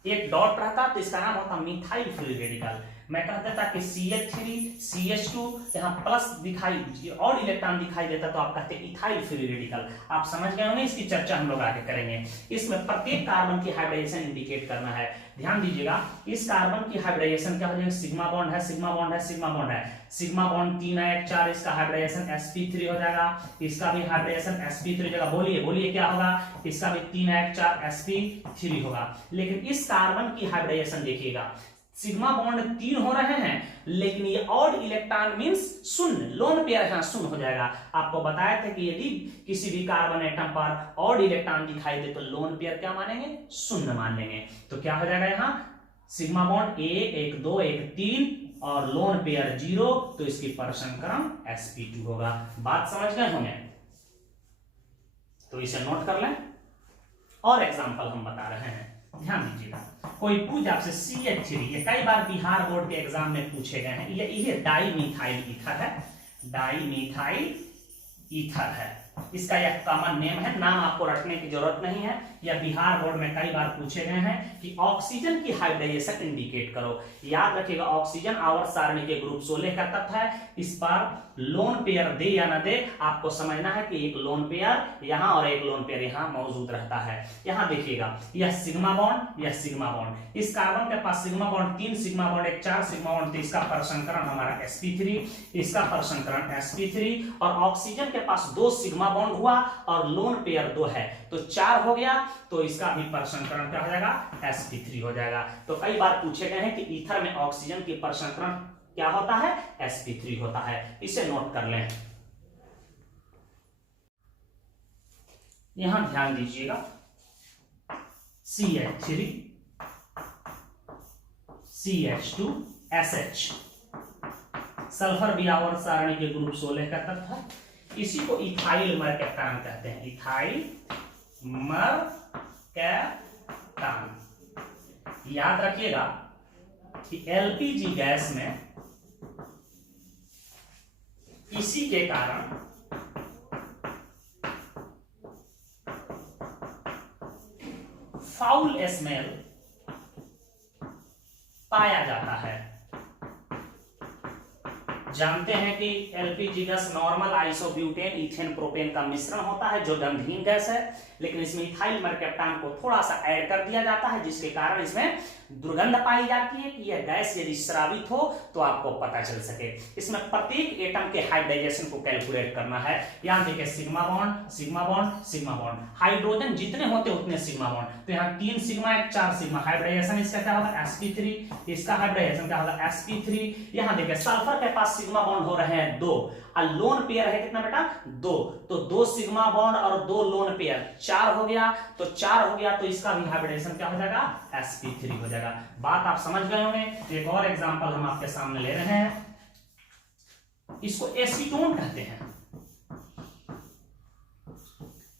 एक डॉट रहता तो इसका नाम होता मिथाइल फ्री रेडिकल। मैं कहता था कि CH3 CH2 यहाँ प्लस दिखाई और इलेक्ट्रॉन दिखाई देता तो आप कहते इथाइल फ्री रेडिकल। आप समझ गए होंगे, इसकी चर्चा हम लोग आगे करेंगे। इसमें प्रत्येक कार्बन की हाइब्रिडाइजेशन इंडिकेट करना है। ध्यान दीजिएगा, इस कार्बन की हाइब्रिडाइजेशन क्या हो जाएगा, सिग्मा बॉन्ड है, सिग्मा बॉन्ड है, सिग्मा बॉन्ड है, सिग्मा बॉन्ड 3 1 4, इसका हाइब्रिडाइजेशन sp3 हो जाएगा, इसका भी हाइब्रिडाइजेशन sp3 हो जाएगा। बोलिए क्या होगा, इसका भी 3 1 4 sp3 होगा। लेकिन इस कार्बन की हाइब्रिडाइजेशन देखिएगा, सिग्मा बॉन्ड 3 हो रहे हैं, लेकिन ये ऑड इलेक्ट्रॉन मींस शून्य, लोन पेयर यहां शून्य हो जाएगा। आपको बताया था कि यदि किसी भी कार्बन एटम पर ऑड इलेक्ट्रॉन दिखाई दे तो लोन पेयर क्या मानेंगे, शून्य मान लेंगे। तो क्या हो जाएगा यहां सिग्मा बॉन्ड 1 1 2 1 3 और लोन पेयर 0, तो इसकी परसंग क्रम sp2 होगा। बात समझ गए होंगे, तो इसे नोट कर लें। और एग्जांपल हम बता रहे हैं, ध्यान दीजिएगा। कोई पूछ आपसे CH3, ये कई बार बिहार बोर्ड के एग्जाम में पूछे गए हैं। ये डाईमिथाइल ईथर है, डाईमिथाइल ईथर है, इसका यह कॉमन नेम है, नाम आपको रटने की जरूरत नहीं है। यह बिहार बोर्ड में कई बार पूछे गए हैं कि ऑक्सीजन की हाइब्रिडाइजेशन इंडिकेट करो। याद रखिएगा, ऑक्सीजन आवर्त सारणी के ग्रुप 16 का तत्व है। इस पर लोन पेयर दे या ना दे, आपको समझना है कि एक लोन पेयर यहां और एक लोन पेयर यहां मौजूद रहता है। यहां देखिएगा, यह सिग्मा बॉन्ड, यह सिग्मा बॉन्ड, इस कार्बन के पास sigma bond 3 sigma bond 1 4 sigma bond, तो इसका परसंकरण हमारा sp3, इसका परसंकरण sp3, और ऑक्सीजन के पास 2 सिग्मा बॉन्ड हुआ और लोन पेयर 2 है, तो 4 हो गया, तो इसका भी परसंकरण क्या हो जाएगा, sp3 हो जाएगा। तो कई बार पूछे गए हैं कि ईथर में ऑक्सीजन की परसंकरण क्या होता है, sp3 होता है। इसे नोट कर लें। यहां ध्यान दीजिएगा, CH3 CH2 SH, सल्फर भी आवर्त सारणी के ग्रुप 16 का तत्व है। इसी को इथाइल मरकैप्टान कहते हैं, इथाइल मरकैप्टान। याद रखिएगा कि एलपीजी गैस में इसी के कारण फाउल स्मेल पाया जाता है। जानते हैं कि LPG gas normal isobutane ethane propane का मिश्रण होता है जो गंधहीन गैस है, लेकिन इसमें इथाइल मरकैप्टान को थोड़ा सा ऐड कर दिया जाता है, जिसके कारण इसमें दुर्गंध पाई जाती है कि यह गैस यदि स्रावित हो तो आपको पता चल सके। इसमें प्रत्येक एटम के हाइब्रिडाइजेशन को कैलकुलेट करना है। यहां देखिए sigma bond sigma bond sigma bond, hydrogen जितने होते उतने सिग्मा बॉन्ड, तो यहाँ 3 सिग्मा 1 4 सिग्मा, हाइब्रिडाइजेशन इसका क्या होगा sp3, इसका हाइब्रिडाइजेशन क्या होगा sp3। यहां देखिए सल्फर के पास सिग्मा बॉन्ड हो रहे हैं 2 और लोन पेयर है कितना बेटा 2, तो 2 सिग्मा बॉन्ड और 2 लोन पेयर 4 हो गया, तो 4 हो गया, तो इसका भी हाइब्रिडेशन क्या हो जाएगा sp3 हो जाएगा। बात आप समझ गए होंगे। एक और एग्जांपल हम आपके सामने ले रहे हैं, इसको एसीटोन कहते हैं,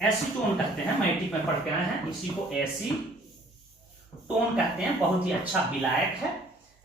एसीटोन कहते हैं, मैट्रिक में पढ़ के आए हैं। इसी को एसीटोन कहते हैं, बहुत ही अच्छा विलायक है।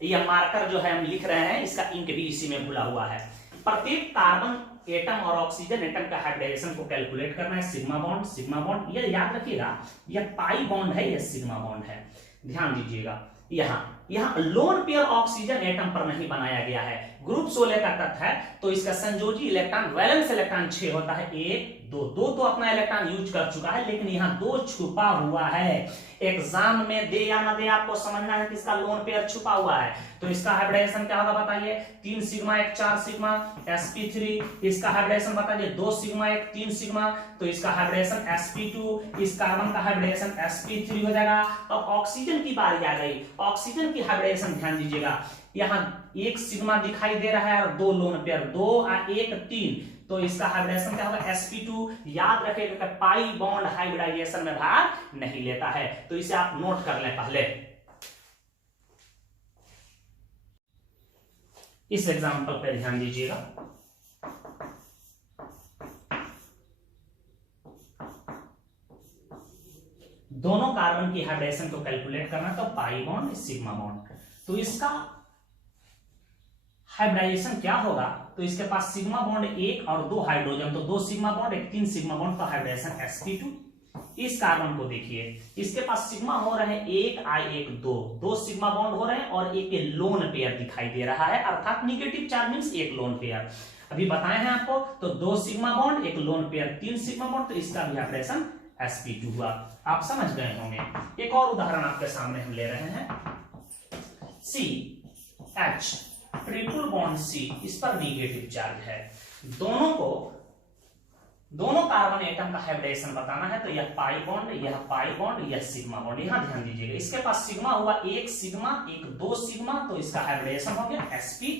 यह मार्कर जो है हम लिख रहे हैं, इसका इंक भी इसी में भुला हुआ है। प्रत्येक कार्बन एटम और ऑक्सीजन एटम का हाइब्रिडेशन को कैलकुलेट करना है। सिग्मा बॉन्ड सिग्मा बॉन्ड, ये याद रखिएगा, यह पाई बॉन्ड है, यह सिग्मा बॉन्ड है। ध्यान दीजिएगा, यहां लोन पेयर ऑक्सीजन एटम पर नहीं बनाया गया है, ग्रुप 16 का तत्व है, तो इसका संयोजी इलेक्ट्रॉन वैलेंस इलेक्ट्रॉन 6 होता है, 1 2 2 तो अपना इलेक्ट्रॉन यूज कर चुका है, लेकिन यहाँ 2 छुपा हुआ है। एग्जाम में दे या ना दे आपको समझना है कि इसका लोन पेयर छुपा हुआ है। तो इसका हाइब्रिडेशन क्या होगा बताइए, 3 सिग्मा 1 4 सिग्मा sp3, इसका हाइब्रिडेशन बताइए 2 सिग्मा 1 3 सिग्मा, तो इसका हाइब्रिडेशन sp2, इस कार्बन का हाइब्रिडेशन sp3 हो जाएगा। अब ऑक्सीजन की बारी आ गई, ऑक्सीजन की हाइब्रिडेशन ध्यान दीजिएगा, यहाँ 1 सिग्मा दिखाई दे रहा है और 2 लोन पेयर, 2 और 1 3, तो इसका हाइब्रिडेशन क्या होगा sp2। याद रखिएगा पाई बॉन्ड हाइब्रिडाइजेशन में भाग नहीं लेता है, तो इसे आप नोट कर लें। पहले इस एग्जांपल पे ध्यान दीजिएगा, दोनों कार्बन की हाइब्रिडेशन को कैलकुलेट करना, तो पाई बॉन्ड सिग्मा बॉन्ड, तो इसका हाइब्रिडाइजेशन क्या होगा, तो इसके पास सिग्मा बॉन्ड 1 और 2 हाइड्रोजन, तो 2 सिग्मा बॉन्ड 1 3 सिग्मा बॉन्ड, तो हाइब्रिडेशन sp2। इस कार्बन को देखिए, इसके पास सिग्मा हो रहे हैं 1 I 1 2, 2 सिग्मा बॉन्ड हो रहे हैं और एक लोन पेयर दिखाई दे रहा है, अर्थात निगेटिव चार्ज मींस एक लोन पेयर। अभी बताए हैं आपको, तो 2 sigma bond 1 lone pair 3 sigma bond, तो इसका भी हाइब्रिडेशन sp2 हुआ। आप समझ गए होंगे। एक और उदाहरण आपके सामने हम ले रहे हैं, CH ट्रिपल बॉन्ड C, इस पर निगेटिव चार्ज है। दोनों को दोनों कार्बन एटम का हाइब्रिडेशन बताना है, तो यह पाई बॉन्ड, यह सिग्मा बॉन्ड। यहां ध्यान दीजिएगा, इसके पास सिग्मा हुआ, एक सिग्मा, एक दो सिग्मा, तो इसका हाइब्रिडेशन हो गया sp।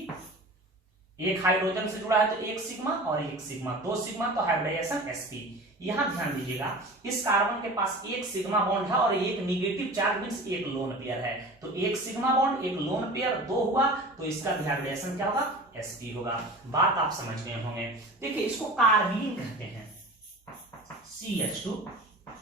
एक हाइड्रोजन से जुड़ा है तो एक सिग्मा, और एक सिग्मा, दो सिग्मा, तो हाइब्रिडेशन sp। यहां ध्यान दीजिएगा, इस कार्बन के पास एक सिग्मा बॉन्ड है और एक निगेटिव चार्ज मींस एक लोन पेयर है, तो एक सिग्मा बॉन्ड, एक लोन पेयर, दो हुआ, तो इसका भी हाइब्रिडेशन क्या होगा, sp होगा। बात आप समझ गए होंगे। देखिए, इसको कार्बीन कहते हैं, CH2।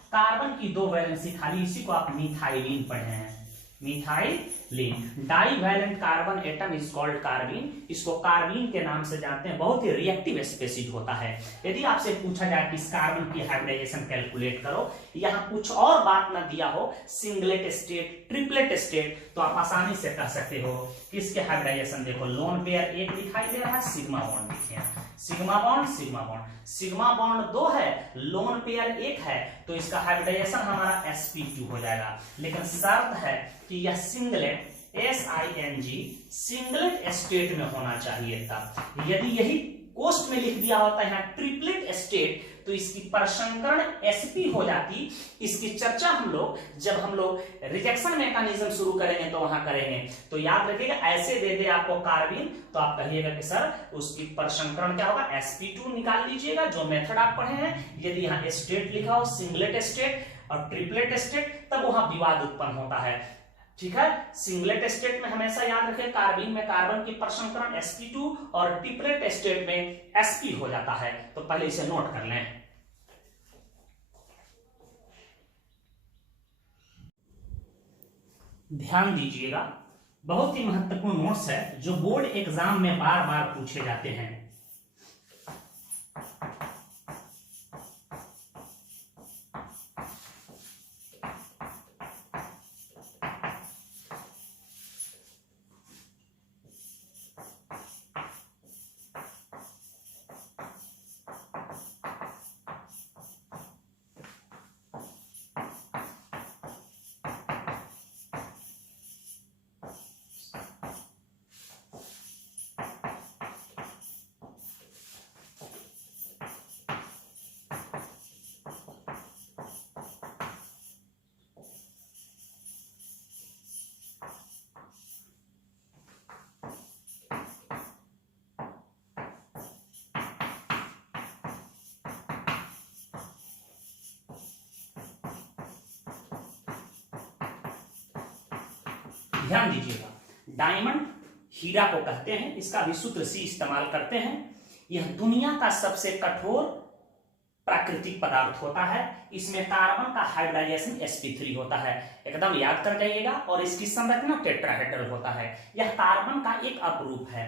कार्बन की दो वैलेंसी खाली, इसी को आप मिथाइलिन पढ़े हैं, methylene. Divalent carbon atom is called carbene. इसको कार्बीन के नाम से जानते हैं, बहुत ही रिएक्टिव स्पेसीज होता है। यदि आपसे पूछा जाए कि इस कार्बन की हाइब्रिडेशन कैलकुलेट करो, यहां कुछ और बात ना दिया हो, सिंगलेट स्टेट, ट्रिपलेट स्टेट, तो आप आसानी से कह सकते हो कि इसके हाइब्रिडेशन देखो, लोन पेयर एक दिखाई दे रहा है, सिग्मा बॉन्ड देखिए, sigma bond, sigma bond, sigma bond दो है, लोन पेयर एक है, तो इसका हाइब्रिडेशन हमारा sp2 हो जाएगा। लेकिन शर्त है कि यह सिंगलेट, SING, सिंगलेट स्टेट में होना चाहिए था। यदि यही कोष्ट में लिख दिया होता है ट्रिपलेट स्टेट, तो इसकी परसंकरण sp हो जाती। इसकी चर्चा जब हम लोग रिजेक्शन मैकेनिज्म शुरू करेंगे तो वहां करेंगे। तो याद रखिएगा, ऐसे दे दे आपको कार्बीन, तो आप कहिएगा कि सर उसकी परसंकरण क्या होगा, sp2 निकाल लीजिएगा, जो मेथड आप पढ़े हैं। यदि यहाँ स्टेट लिखा हो, सिंगलेट स्टेट और ट्रिपलेट स्टेट, तब वहां विवाद उत्पन्न होता है। ठीक है, सिंगलेट स्टेट में हमेशा याद रखें, कार्बीन में कार्बन की परसंकरण sp2 और ट्रिपलेट स्टेट में sp हो जाता है। तो पहले इसे नोट कर लें। ध्यान दीजिएगा, बहुत ही महत्वपूर्ण नोट्स है जो बोर्ड एग्जाम में बार बार पूछे जाते हैं। ध्यान दीजिएगा, डायमंड हीरा को कहते हैं, इसका भी सूत्र सी इस्तेमाल करते हैं। यह दुनिया का सबसे कठोर प्राकृतिक पदार्थ होता है। इसमें कार्बन का हाइब्रिडाइजेशन sp3 होता है, एकदम याद कर जाइएगा। और इसकी संरचना टेट्राहेड्रल होता है। यह कार्बन का एक अपरूप है।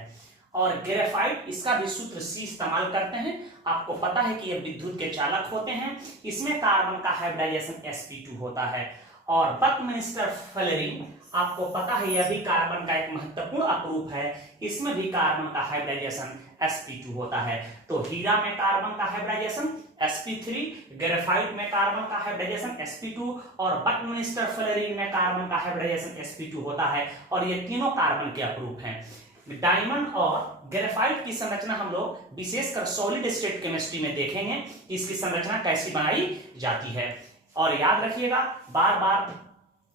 और ग्रेफाइट, इसका भी सूत्र सी इस्तेमाल करते हैं। आपको पता है कि यह विद्युत के चालक होते हैं। इसमें कार्बन का हाइब्रिडाइजेशन sp2 होता है। और बकमिंस्टर फ्लोरीन, आपको पता है यह भी कार्बन का एक महत्वपूर्ण अपरूप है। इसमें भी कार्बन का हाइब्रिडाइजेशन sp2 होता है। तो हीरा में कार्बन का हाइब्रिडाइजेशन sp3, ग्रेफाइट में कार्बन का हाइब्रिडाइजेशन sp2 और बकमिंस्टर फ्लोरीन में कार्बन का हाइब्रिडाइजेशन sp2 होता है। और ये तीनों कार्बन के अपरूप हैं। डायमंड और ग्रेफाइट की संरचना हम लोग विशेषकर सॉलिड स्टेट केमिस्ट्री में देखेंगे कि इसकी संरचना कैसी बनाई जाती है। और याद रखिएगा, बार बार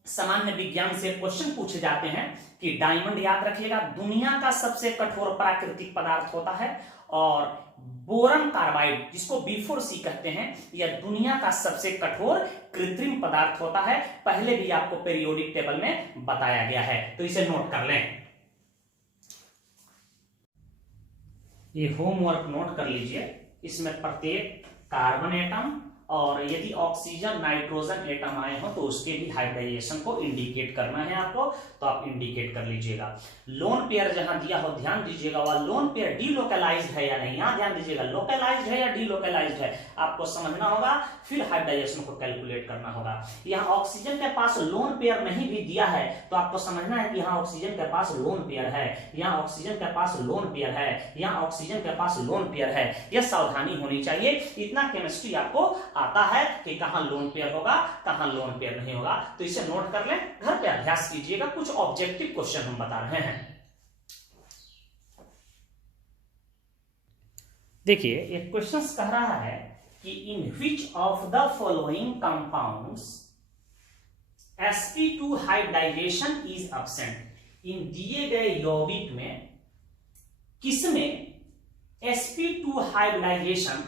सामान्य विज्ञान से क्वेश्चन पूछे जाते हैं कि डायमंड, याद रखिएगा, दुनिया का सबसे कठोर प्राकृतिक पदार्थ होता है। और बोरन कार्बाइड, जिसको B4C कहते हैं, यह दुनिया का सबसे कठोर कृत्रिम पदार्थ होता है। पहले भी आपको पीरियोडिक टेबल में बताया गया है, तो इसे नोट कर लें। ये होमवर्क नोट कर लीजिए। इसमें प्रत्येक कार्बन एटम और यदि ऑक्सीजन नाइट्रोजन एटम आए हो तो उसके भी हाइब्रिडाइजेशन को इंडिकेट करना है आपको, तो आप इंडिकेट कर लीजिएगा। लोन पेयर जहां दिया हो ध्यान दीजिएगा, वह लोन पेयर डीलोकलाइज्ड है या नहीं, यहां ध्यान दीजिएगा, लोकलाइज्ड है या डीलोकलाइज्ड है आपको समझना होगा, फिर हाइब्रिडाइजेशन को कैलकुलेट करना होगा। यहाँ ऑक्सीजन के पास लोन पेयर नहीं भी दिया है तो आपको समझना है कि यहाँ ऑक्सीजन के पास लोन पेयर है, यहाँ ऑक्सीजन के पास लोन पेयर है, यहाँ ऑक्सीजन के पास लोन पेयर है। यह सावधानी होनी चाहिए। इतना केमिस्ट्री आपको आता है कि कहां लोन पेयर होगा, कहां लोन पेयर नहीं होगा, तो इसे नोट कर लें, घर पे अभ्यास कीजिएगा। कुछ ऑब्जेक्टिव क्वेश्चन हम बता रहे हैं। देखिए, एक क्वेश्चन कह रहा है कि in which of the following compounds sp2 hybridization is absent. इन दिए गए यौगिक में किसमें sp2 हाइब्रिडाइजेशन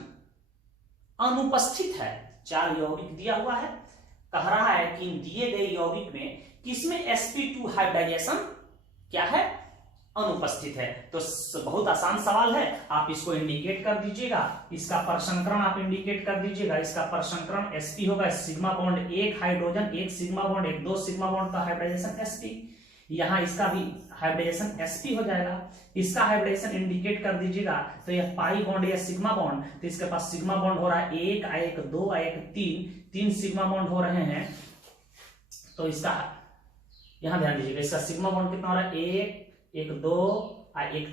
अनुपस्थित है। 4 यौगिक दिया हुआ है, कह रहा है कि इन दिए गए यौगिक में किसमें sp2 हाइब्रिडाइजेशन क्या है, अनुपस्थित है। तो बहुत आसान सवाल है, आप इसको इंडिकेट कर दीजिएगा। इसका परसंकरण आप इंडिकेट कर दीजिएगा। इसका परसंकरण sp होगा, sigma bond 1 hydrogen 1 sigma bond 1 2 sigma bond का हाइब्रिडाइजेशन sp। यहाँ इसका भी हाइब्रिडेशन sp हो जाएगा। इसका हाइब्रिडेशन इंडिकेट कर दीजिएगा। तो यह पाई बॉन्ड या सिग्मा बॉन्ड, तो इसके पास सिग्मा बॉन्ड हो रहा है 1 1 2 1 3 सिग्मा बॉन्ड हो रहे हैं। तो इसका यहां ध्यान दीजिएगा, इसका सिग्मा बॉन्ड कितना हो रहा है 1 1 2 1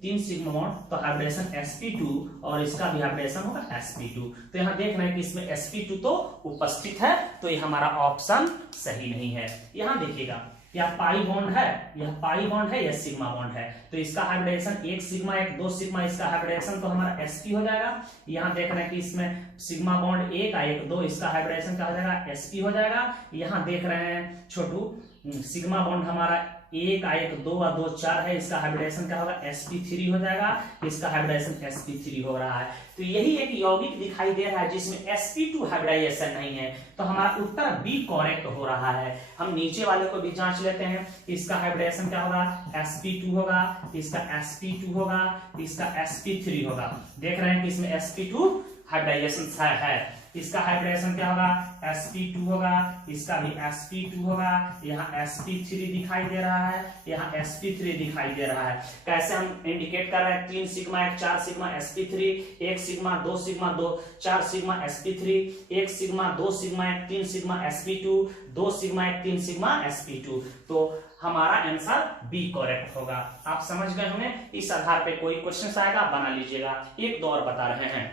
3 सिग्मा बॉन्ड, तो हाइब्रिडेशन sp2 और इसका भी हाइब्रिडेशन होगा sp2। तो यहां देख रहे हैं कि इसमें sp2 तो उपस्थित है, तो ये हमारा ऑप्शन सही नहीं है। यहां देखिएगा, यह पाई बॉन्ड है, यह पाई बॉन्ड है, यह सिग्मा बॉन्ड है, तो इसका हाइब्रिडेशन 1 सिग्मा 1 2 सिग्मा, इसका हाइब्रिडेशन तो हमारा sp हो जाएगा। यहां देख रहे हैं कि इसमें सिग्मा बॉन्ड 1 1 2, इसका हाइब्रिडेशन क्या हो जाएगा sp हो जाएगा। यहां देख रहे हैं छोटू सिग्मा बॉन्ड हमारा 1 1 2 2 4 है, इसका हाइब्रिडेशन क्या होगा sp3 हो जाएगा। इसका हाइब्रिडेशन sp3 हो रहा है। तो यही एक यौगिक दिखाई दे रहा है जिसमें sp2 हाइब्रिडाइजेशन नहीं है, तो हमारा उत्तर बी करेक्ट हो रहा है। हम नीचे वाले को भी जांच लेते हैं। इसका हाइब्रिडेशन क्या होगा sp2 होगा, इसका sp2 होगा, इसका sp3 होगा। देख रहे हैं कि इसमें sp2 हाइब्रिडाइजेशन है। इसका हाइब्रिडेशन क्या होगा sp2 होगा, इसका भी sp2 होगा। यहाँ sp3 दिखाई दे रहा है, यहाँ sp3 दिखाई दे रहा है। कैसे हम इंडिकेट कर रहे हैं 3 sigma 1 4 sigma sp3, 1 sigma 2 sigma 2 4 sigma sp3, 1 sigma 2 sigma 1 3 sigma sp2, 2 sigma 1 3 sigma sp2। तो हमारा आंसर बी करेक्ट होगा। आप समझ गए होंगे। इस आधार पे कोई क्वेश्चन आएगा बना लीजिएगा। एक दो और बता रहे हैं।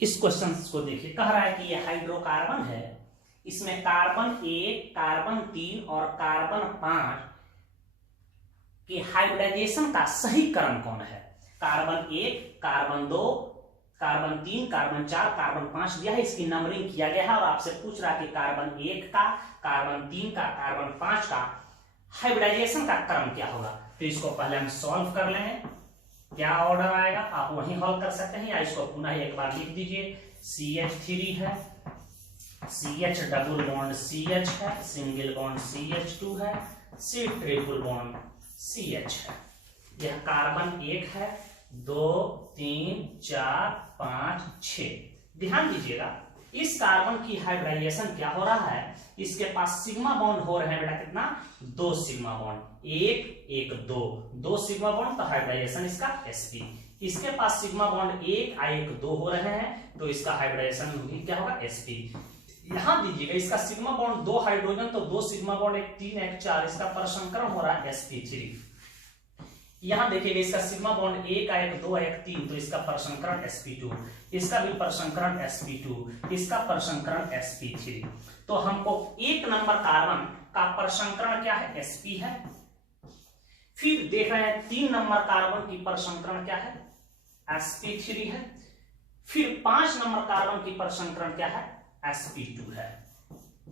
इस क्वेश्चन को देखिए, कह रहा है कि यह हाइड्रोकार्बन है, इसमें कार्बन 1 कार्बन 3 और कार्बन 5 के हाइब्रिडाइजेशन का सही क्रम कौन है। Carbon 1 carbon 2 carbon 3 carbon 4 carbon 5 दिया है, इसकी नंबरिंग किया गया है और आपसे पूछ रहा है कि कार्बन 1 का कार्बन 3 का कार्बन 5 का हाइब्रिडाइजेशन का क्रम क्या होगा। तो इसको पहले हम सॉल्व कर लें, क्या ऑर्डर आएगा आप वहीं हल कर सकते हैं, या इसको पुनः एक बार लिख दीजिए। CH3 है, CH डबल बॉन्ड CH है, सिंगल बॉन्ड CH2 है, C ट्रिपल बॉन्ड CH है। यह कार्बन 1 है, 2 3 4 5 6। ध्यान दीजिएगा, इस कार्बन की हाइब्रिडाइजेशन क्या हो रहा है, इसके पास सिग्मा बॉन्ड हो रहे हैं बेटा कितना 2 सिग्मा बॉन्ड 1 1 2 सिग्मा बॉन्ड, तो हाइब्रिडाइजेशन इसका sp। इसके पास सिग्मा बॉन्ड 1 1 2 हो रहे हैं, तो इसका हाइब्रिडाइजेशन भी क्या होगा sp। यहां दीजिएगा, इसका सिग्मा बॉन्ड 2 हाइड्रोजन, तो 2 सिग्मा बॉन्ड 1 3 1 4, इसका परसंकरण हो रहा है sp3। यहां देखिएगा, इसका सिग्मा बॉन्ड 1 1 2 1 3, तो इसका परसंकरण sp2, इसका भी परसंकरण sp2, इसका परसंकरण sp3। तो हमको 1 नंबर कार्बन का परसंकरण क्या है sp है। फिर देख रहे हैं 3 नंबर कार्बन की परसंकरण क्या है sp3 है। फिर 5 नंबर कार्बन की परसंकरण क्या है sp2 है।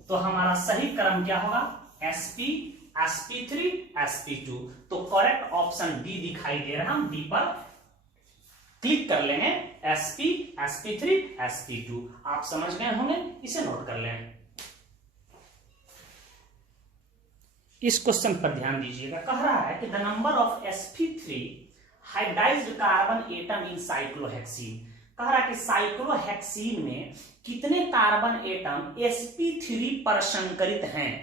तो हमारा सही क्रम क्या होगा sp sp3 sp2। तो करेक्ट ऑप्शन डी दिखाई दे रहा है, हम डी पर क्लिक कर लेंगे। sp sp3 sp2 आप समझ गए होंगे, इसे नोट कर लें। इस क्वेश्चन पर ध्यान दीजिएगा, कह रहा है कि the number of sp3 hybridised carbon atom in cyclohexene. कह रहा है कि साइक्लोहेक्सीन में कितने कार्बन एटम sp3 पर संकरित हैं।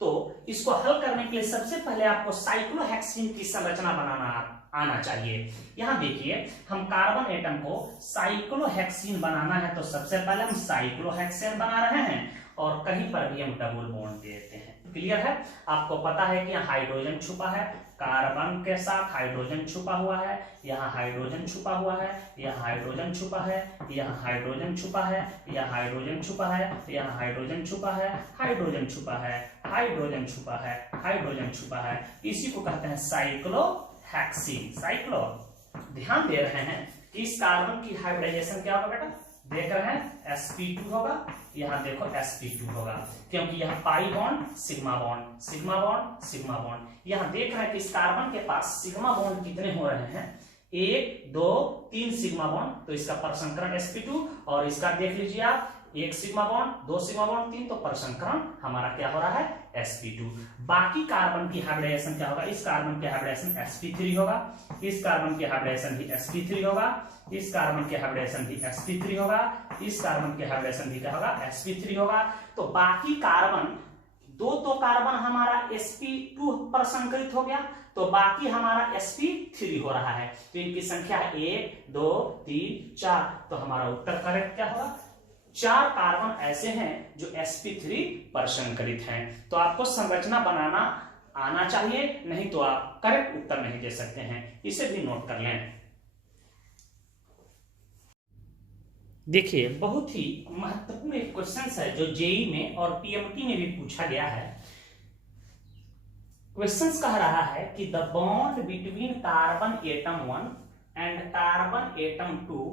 तो इसको हल करने के लिए सबसे पहले आपको साइक्लोहेक्सीन की संरचना बनाना आना चाहिए। यहां देखिए, हम कार्बन एटम को साइक्लोहेक्सीन बनाना है, तो सबसे पहले हम साइक्लोहेक्सेन बना रहे हैं और कहीं पर भी हम डबल बॉन्ड देते हैं। क्लियर है, आपको पता है कि यहाँ हाइड्रोजन छुपा है, कार्बन के साथ हाइड्रोजन छुपा हुआ है, यहाँ हाइड्रोजन छुपा हुआ है, यहाँ हाइड्रोजन छुपा है, यहाँ हाइड्रोजन छुपा है, यहाँ हाइड्रोजन छुपा है, यहाँ हाइड्रोजन छुपा है, हाइड्रोजन छुपा है, हाइड्रोजन छुपा है, हाइड्रोजन छुपा है। इसी को कहते हैं साइक्लोहेक्सीन। साइक्लो ध्यान दे रहे हैं कि इस कार्बन की हाइब्रिडाइजेशन क्या होगा बेटा, देख रहे हैं sp2 होगा, यहाँ देखो sp2 होगा, क्योंकि यहाँ pi bond sigma bond, sigma bond sigma bond. यहाँ देख रहे हैं कि इस कार्बन के पास सिग्मा बॉन्ड कितने हो रहे हैं, 1 2 3 सिग्मा बॉन्ड, तो इसका परसंकरण sp2, और इसका देख लीजिए आप 1 सिग्मा बॉन्ड 2 सिग्मा बॉन्ड 3, तो परसंकरण हमारा क्या हो रहा है sp2। बाकी कार्बन की हाइब्रिडाइजेशन क्या होगा, इस कार्बन की हाइब्रिडाइजेशन sp3 होगा, इस कार्बन की हाइब्रिडाइजेशन भी sp3 होगा, इस कार्बन की हाइब्रिडाइजेशन भी sp3 होगा, इस कार्बन की हाइब्रिडाइजेशन भी क्या होगा, sp3 होगा। तो बाकी कार्बन तो कार्बन हमारा sp2 पर संकलित हो गया, तो बाकी हमारा sp3 हो रहा है, तो इनकी संख्या 1 2 3 4, तो हमारा उत्तर करेक्ट क्या होगा, 4 कार्बन ऐसे हैं जो sp3 पर संकलित हैं। तो आपको संरचना बनाना आना चाहिए, नहीं तो आप करेक्ट उत्तर नहीं दे सकते हैं, इसे भी नोट कर लें। देखिए बहुत ही महत्वपूर्ण एक क्वेश्चन है जो जेई में और पीएमटी में भी पूछा गया है। क्वेश्चन कह रहा है कि the bond between carbon atom 1 and carbon atom 2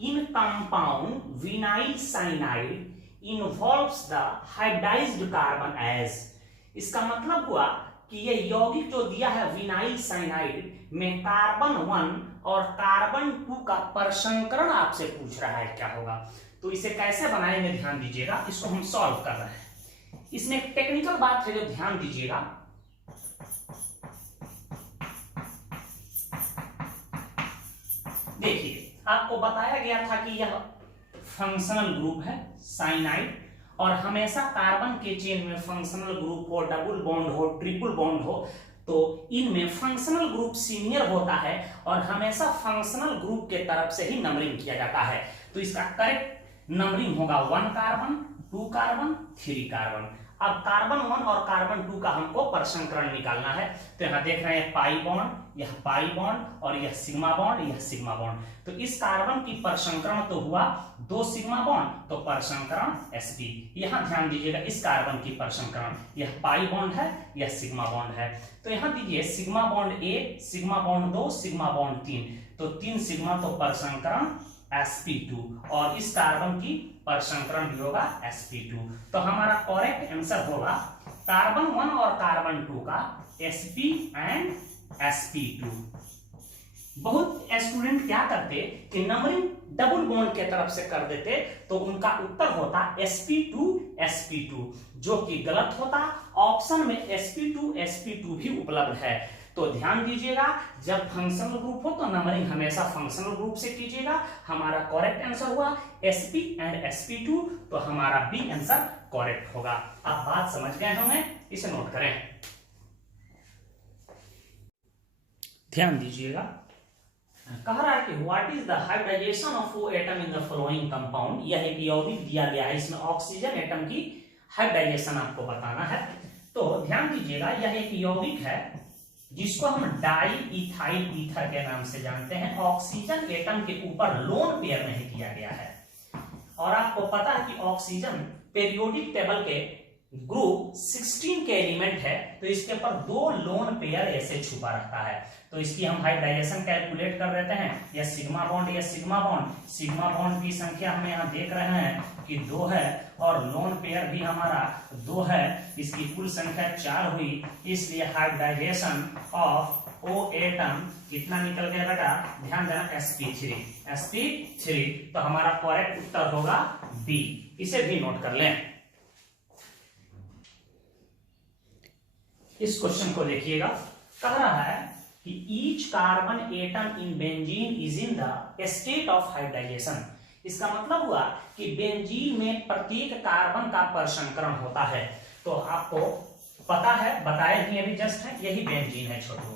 in compound vinyl cyanide involves the hybridised carbon as. इसका मतलब हुआ कि ये यौगिक जो दिया है विनाइल साइनाइड में कार्बन 1 और कार्बन 2 का परसंकरण आपसे पूछ रहा है क्या होगा। तो इसे कैसे बनाएंगे ध्यान दीजिएगा, इसको हम सॉल्व कर रहे हैं। इसमें एक टेक्निकल बात है जो ध्यान दीजिएगा। देखिए आपको बताया गया था कि यह फंक्शनल ग्रुप है साइनाइड, और हमेशा कार्बन के चेन में फंक्शनल ग्रुप हो, डबल बॉन्ड हो, ट्रिपल बॉन्ड हो, तो इनमें फंक्शनल ग्रुप सीनियर होता है और हमेशा फंक्शनल ग्रुप के तरफ से ही नंबरिंग किया जाता है। तो इसका करेक्ट नंबरिंग होगा 1 कार्बन 2 कार्बन 3 कार्बन। अब कार्बन 1 और कार्बन 2 का हमको परसंकरण निकालना है, तो यहाँ देख रहे हैं पाई बॉन्ड, यह पाई बॉन्ड, और यह सिग्मा बॉन्ड, यह सिग्मा बॉन्ड। तो इस कार्बन की परसंकरण तो हुआ 2 सिग्मा बॉन्ड, तो परसंकरण sp। यहाँ ध्यान दीजिएगा इस कार्बन की परसंकरण, यह पाई बॉन्ड है, यह सिग्मा बॉन्ड है। तो यहाँ दीजिए sigma bond 1 sigma bond 2 sigma bond 3, तो 3 सिग्मा, तो परसंकरण sp2, और इस कार्बन की परसंकरण भी होगा sp2। तो हमारा करेक्ट आंसर होगा कार्बन 1 और कार्बन 2 का sp एंड sp2। बहुत स्टूडेंट क्या करते कि नंबरिंग डबल बॉन्ड के तरफ से कर देते, तो उनका उत्तर होता sp2 जो कि गलत होता। ऑप्शन में sp2 भी उपलब्ध है। तो ध्यान दीजिएगा जब फंक्शनल ग्रुप हो तो नंबरिंग हमेशा फंक्शनल ग्रुप से कीजिएगा। हमारा करेक्ट आंसर हुआ sp एंड sp2, तो हमारा बी आंसर करेक्ट होगा। आप बात समझ गए होंगे, इसे नोट करें। ध्यान दीजिएगा, कह रहा है कि what is the hybridisation of O atom in the following compound. यह एक यौगिक दिया गया है, इसमें ऑक्सीजन एटम की हाइब्रिडाइजेशन आपको बताना है। तो ध्यान दीजिएगा यह एक यौगिक है जिसको हम डाई इथाइल ईथर के नाम से जानते हैं। ऑक्सीजन एटम के ऊपर लोन पेयर नहीं दिया गया है, और आपको पता है कि ऑक्सीजन पीरियोडिक टेबल के ग्रुप 16 के एलिमेंट है, तो इसके ऊपर 2 लोन पेयर ऐसे छुपा रहता है। तो इसकी हम हाइब्रिडाइजेशन कैलकुलेट कर देते हैं। यह सिग्मा बॉन्ड, यह सिग्मा बॉन्ड की संख्या हमें यहाँ देख रहे हैं कि 2 है, और लोन पेयर भी हमारा 2 है, इसकी कुल संख्या 4 हुई। इसलिए हाइब्रिडाइजेशन ऑफ ओ एटम कितना निकल गया बेटा, ध्यान देना sp3। तो हमारा करेक्ट उत्तर होगा बी, इसे भी नोट कर लें। इस क्वेश्चन को देखिएगा, कह रहा है कि each carbon atom in benzene is in the state of hybridisation. इसका मतलब हुआ कि बेंजीन में प्रत्येक कार्बन का परसंकरण होता है। तो आपको पता है, बताए भी अभी जस्ट है, यही बेंजीन है छोटू,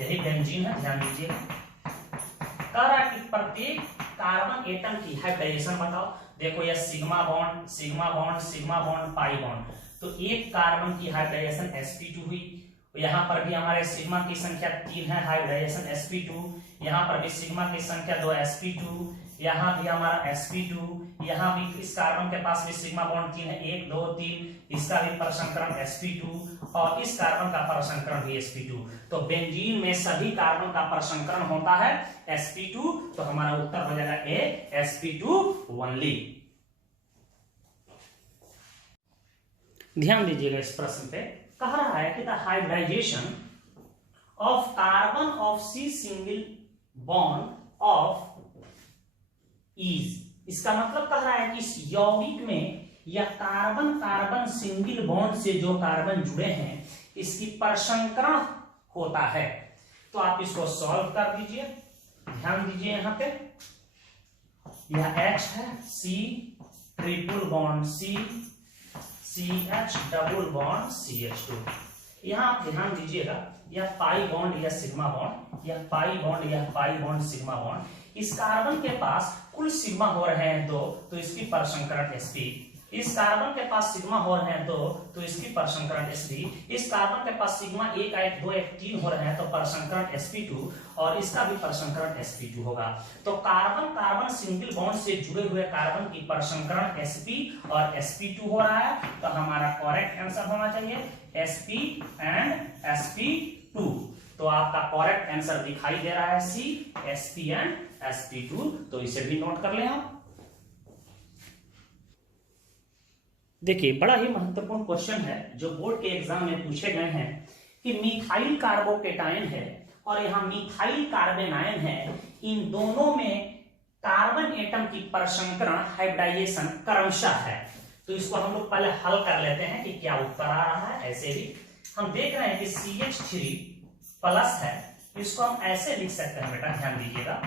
यही बेंजीन है, ध्यान दीजिए। कह रहा है कि प्रत्येक कार्बन एटम की हाइब्रिडाइजेशन बताओ। देखो यह sigma bond sigma bond sigma bond pi bond, तो एक कार्बन की हाइब्रिडाइजेशन sp2 हुई। यहाँ पर भी हमारे सिग्मा की संख्या 3 है, हाइब्रिडाइजेशन sp2। यहाँ पर भी सिग्मा की संख्या 2 sp2, यहाँ भी हमारा sp2, यहाँ भी इस कार्बन के पास भी सिग्मा बॉन्ड 3 है, 1 2 3, इसका भी परसंकरण sp2, और इस कार्बन का परसंकरण भी sp2। तो बेंजीन में सभी कार्बन का परसंकरण होता है sp2, तो हमारा उत्तर हो जाएगा ए sp2 ओनली। ध्यान दीजिएगा इस प्रश्न पे, कह रहा है कि the hybridisation of carbon of C single bond of is, इसका मतलब कह रहा है कि इस यौगिक में या कार्बन कार्बन सिंगल बॉन्ड से जो कार्बन जुड़े हैं इसकी परसंकरण होता है। तो आप इसको सॉल्व कर दीजिए, ध्यान दीजिए यहां पे यह H है, C triple bond C, CH double bond CH2। यहां आप ध्यान दीजिएगा यह पाई बॉन्ड या सिग्मा बॉन्ड, यह पाई बॉन्ड, यह पाई बॉन्ड सिग्मा बॉन्ड। इस कार्बन के पास कुल सिग्मा हो रहे हैं 2, तो इसकी परसंकरण sp। इस कार्बन के पास सिग्मा हो रहे हैं 2, तो इसकी परसंकरण sp। इस कार्बन के पास सिग्मा 1 1 2 1 3 हो रहे हैं, तो परसंकरण sp2, और इसका भी परसंकरण sp2 होगा। तो कार्बन कार्बन सिंगल बॉन्ड से जुड़े हुए कार्बन की परसंकरण sp और sp2 हो रहा है, तो हमारा करेक्ट आंसर होना चाहिए sp एंड sp2। तो आपका करेक्ट आंसर दिखाई दे रहा है C, sp एंड sp2, तो इसे भी नोट कर लें आप। देखिए बड़ा ही महत्वपूर्ण क्वेश्चन है जो बोर्ड के एग्जाम में पूछे गए हैं कि मिथाइल कार्बोकेटायन है और यहां मिथाइल कार्बेनायन है, इन दोनों में कार्बन एटम की परसंकरण हाइब्रिडाइजेशन क्रमशः है। तो इसको हम लोग पहले हल कर लेते हैं कि क्या उत्तर आ रहा है। ऐसे भी हम देख रहे हैं कि CH3 प्लस है, इसको हम ऐसे लिख सकते हैं बेटा, ध्यान दीजिएगा।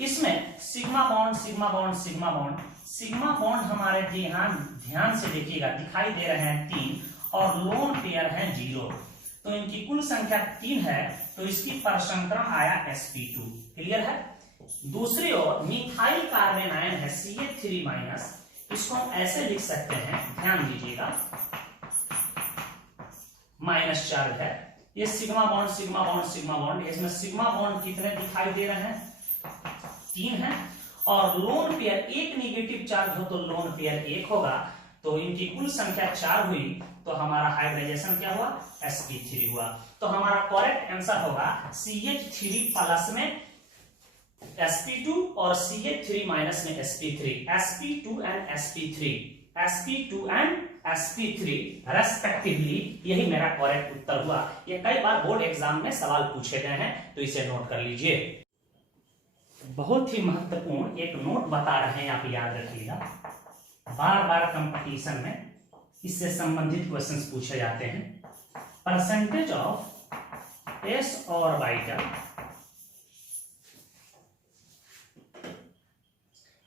इसमें sigma bond sigma bond sigma bond, sigma bond हमारे ध्यान से देखिएगा दिखाई दे रहे हैं 3 और लोन पेयर है 0, तो इनकी कुल संख्या 3 है, तो इसकी परसंकरण आया sp2। क्लियर है। दूसरी ओर मिथाइल कार्बेनायन है CH3 माइनस, इसको हम ऐसे लिख सकते हैं, ध्यान दीजिएगा, माइनस चार्ज है। ये sigma bond sigma bond sigma bond, इसमें सिग्मा बॉन्ड कितने दिखाई दे रहे हैं 3 है, और लोन पेयर एक नेगेटिव चार्ज हो तो लोन पेयर 1 होगा, तो इनकी कुल संख्या 4 हुई, तो हमारा हाइब्रिडाइजेशन क्या हुआ sp3 हुआ। तो हमारा करेक्ट आंसर होगा CH3 प्लस में sp2 और CH3 माइनस में sp3, sp2 and sp3, sp2 and sp3 respectively. यही मेरा करेक्ट उत्तर हुआ। ये कई बार बोर्ड एग्जाम में सवाल पूछे गए हैं, तो इसे नोट कर लीजिए। बहुत ही महत्वपूर्ण एक नोट बता रहे हैं, आप याद रखिएगा, बार बार कंपटीशन में इससे संबंधित क्वेश्चंस पूछे जाते हैं। परसेंटेज ऑफ s ऑर्बिटल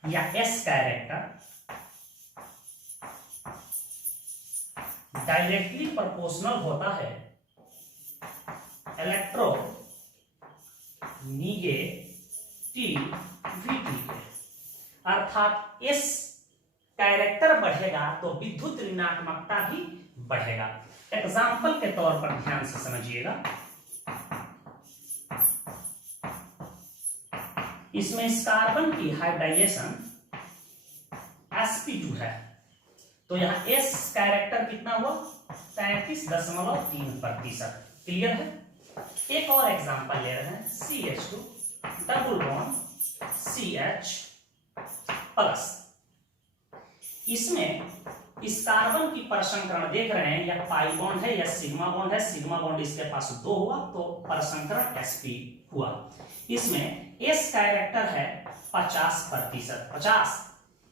या s कैरेक्टर डायरेक्टली प्रोपोर्शनल होता है इलेक्ट्रो नेगेटिविटी के, अर्थात s कैरेक्टर बढ़ेगा तो विद्युत ऋणात्मकता भी बढ़ेगा। एग्जाम्पल के तौर पर ध्यान से समझिएगा, इसमें इस कार्बन की हाइब्रिडाइजेशन sp2 है, तो यहां s कैरेक्टर कितना हुआ 33.3%। क्लियर है। एक और एग्जांपल ले रहे हैं, CH2 double bond CH plus, इसमें इस कार्बन की परसंकरण देख रहे हैं, या पाई बॉन्ड है या सिग्मा बॉन्ड है, सिग्मा बॉन्ड इसके पास 2 हुआ, तो परसंकरण sp हुआ। इसमें s कैरेक्टर है 50%, 50।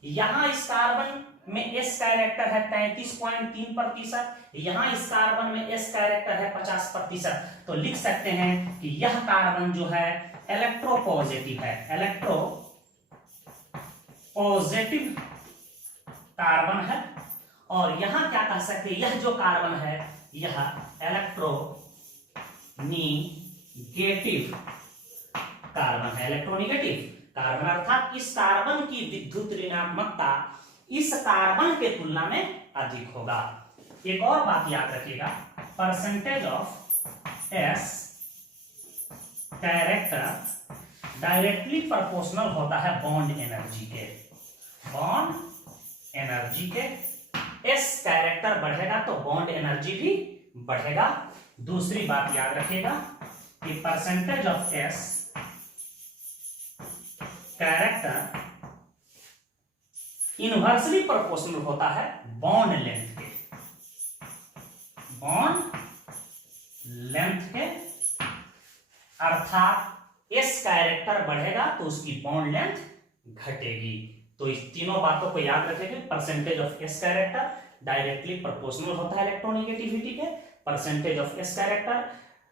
यहां इस कार्बन में s कैरेक्टर है 33.3%, यहां इस कार्बन में s कैरेक्टर है 50%, तो लिख सकते हैं कि यह कार्बन जो है इलेक्ट्रोपॉजिटिव है, इलेक्ट्रोपॉजिटिव कार्बन है। और यहां क्या कह सकते हैं, यह जो कार्बन है यह इलेक्ट्रोनिगेटिव कार्बन है, इलेक्ट्रोनिगेटिव कार्बन, अर्थात इस कार्बन की विद्युत ऋणात्मकता इस कार्बन के तुलना में अधिक होगा। एक और बात याद रखिएगा, percentage of s character directly proportional होता है बॉन्ड एनर्जी के, बॉन्ड एनर्जी के, एस कैरेक्टर बढ़ेगा तो बॉन्ड एनर्जी भी बढ़ेगा। दूसरी बात याद रखिएगा कि percentage of S character inversely proportional होता है बॉन्ड लेंथ के, बॉन्ड लेंथ के, अर्थात एस कैरेक्टर बढ़ेगा तो उसकी बॉन्ड लेंथ घटेगी। तो इस तीनों बातों को याद रखेंगे। Percentage of S character directly proportional होता है इलेक्ट्रोनेगेटिविटी के, percentage of S character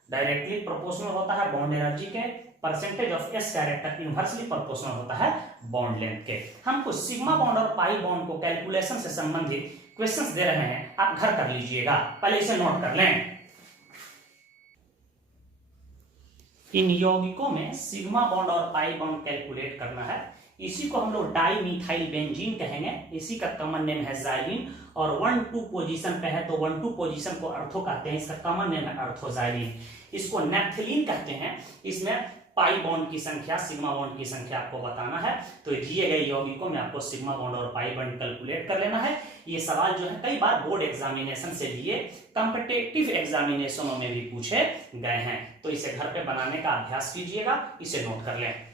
directly proportional होता है बॉन्ड एनर्जी के, percentage of S character inversely proportional होता है बॉन्ड लेंथ के। हमको सिग्मा बॉन्ड और पाई बॉन्ड को कैलकुलेशन से संबंधित क्वेश्चंस दे रहे हैं, आप घर कर लीजिएगा, पहले इसे नोट कर लें। इन यौगिकों में सिग्मा बॉन्ड और पाई बॉन्ड कैलकुलेट करना है। इसी को हम लोग डाई मिथाइल बेंजीन कहेंगे। इसी का कॉमन नेम है जाइलिन, और 1-2 पोजीशन पे है तो 1-2 पोजीशन को अर्थो कहते हैं, इसका कॉमन नेम है अर्थोजाइलिन। इसको नैप्थेलिन कहते हैं। इसमें पाई बॉन्ड की संख्या, सिग्मा बॉन्ड की संख्या आपको बताना है। तो दिए गए यौगिकों में आपको सिग्मा बॉन्ड और पाई बॉन्ड कैलकुलेट कर लेना है। ये सवाल जो है कई बार बोर्ड एग्जामिनेशन से लिए, कॉम्पिटिटिव एग्जामिनेशनों में भी पूछे गए हैं। तो इसे घर पे बनाने का अभ्यास कीजिएगा, इसे नोट कर लें।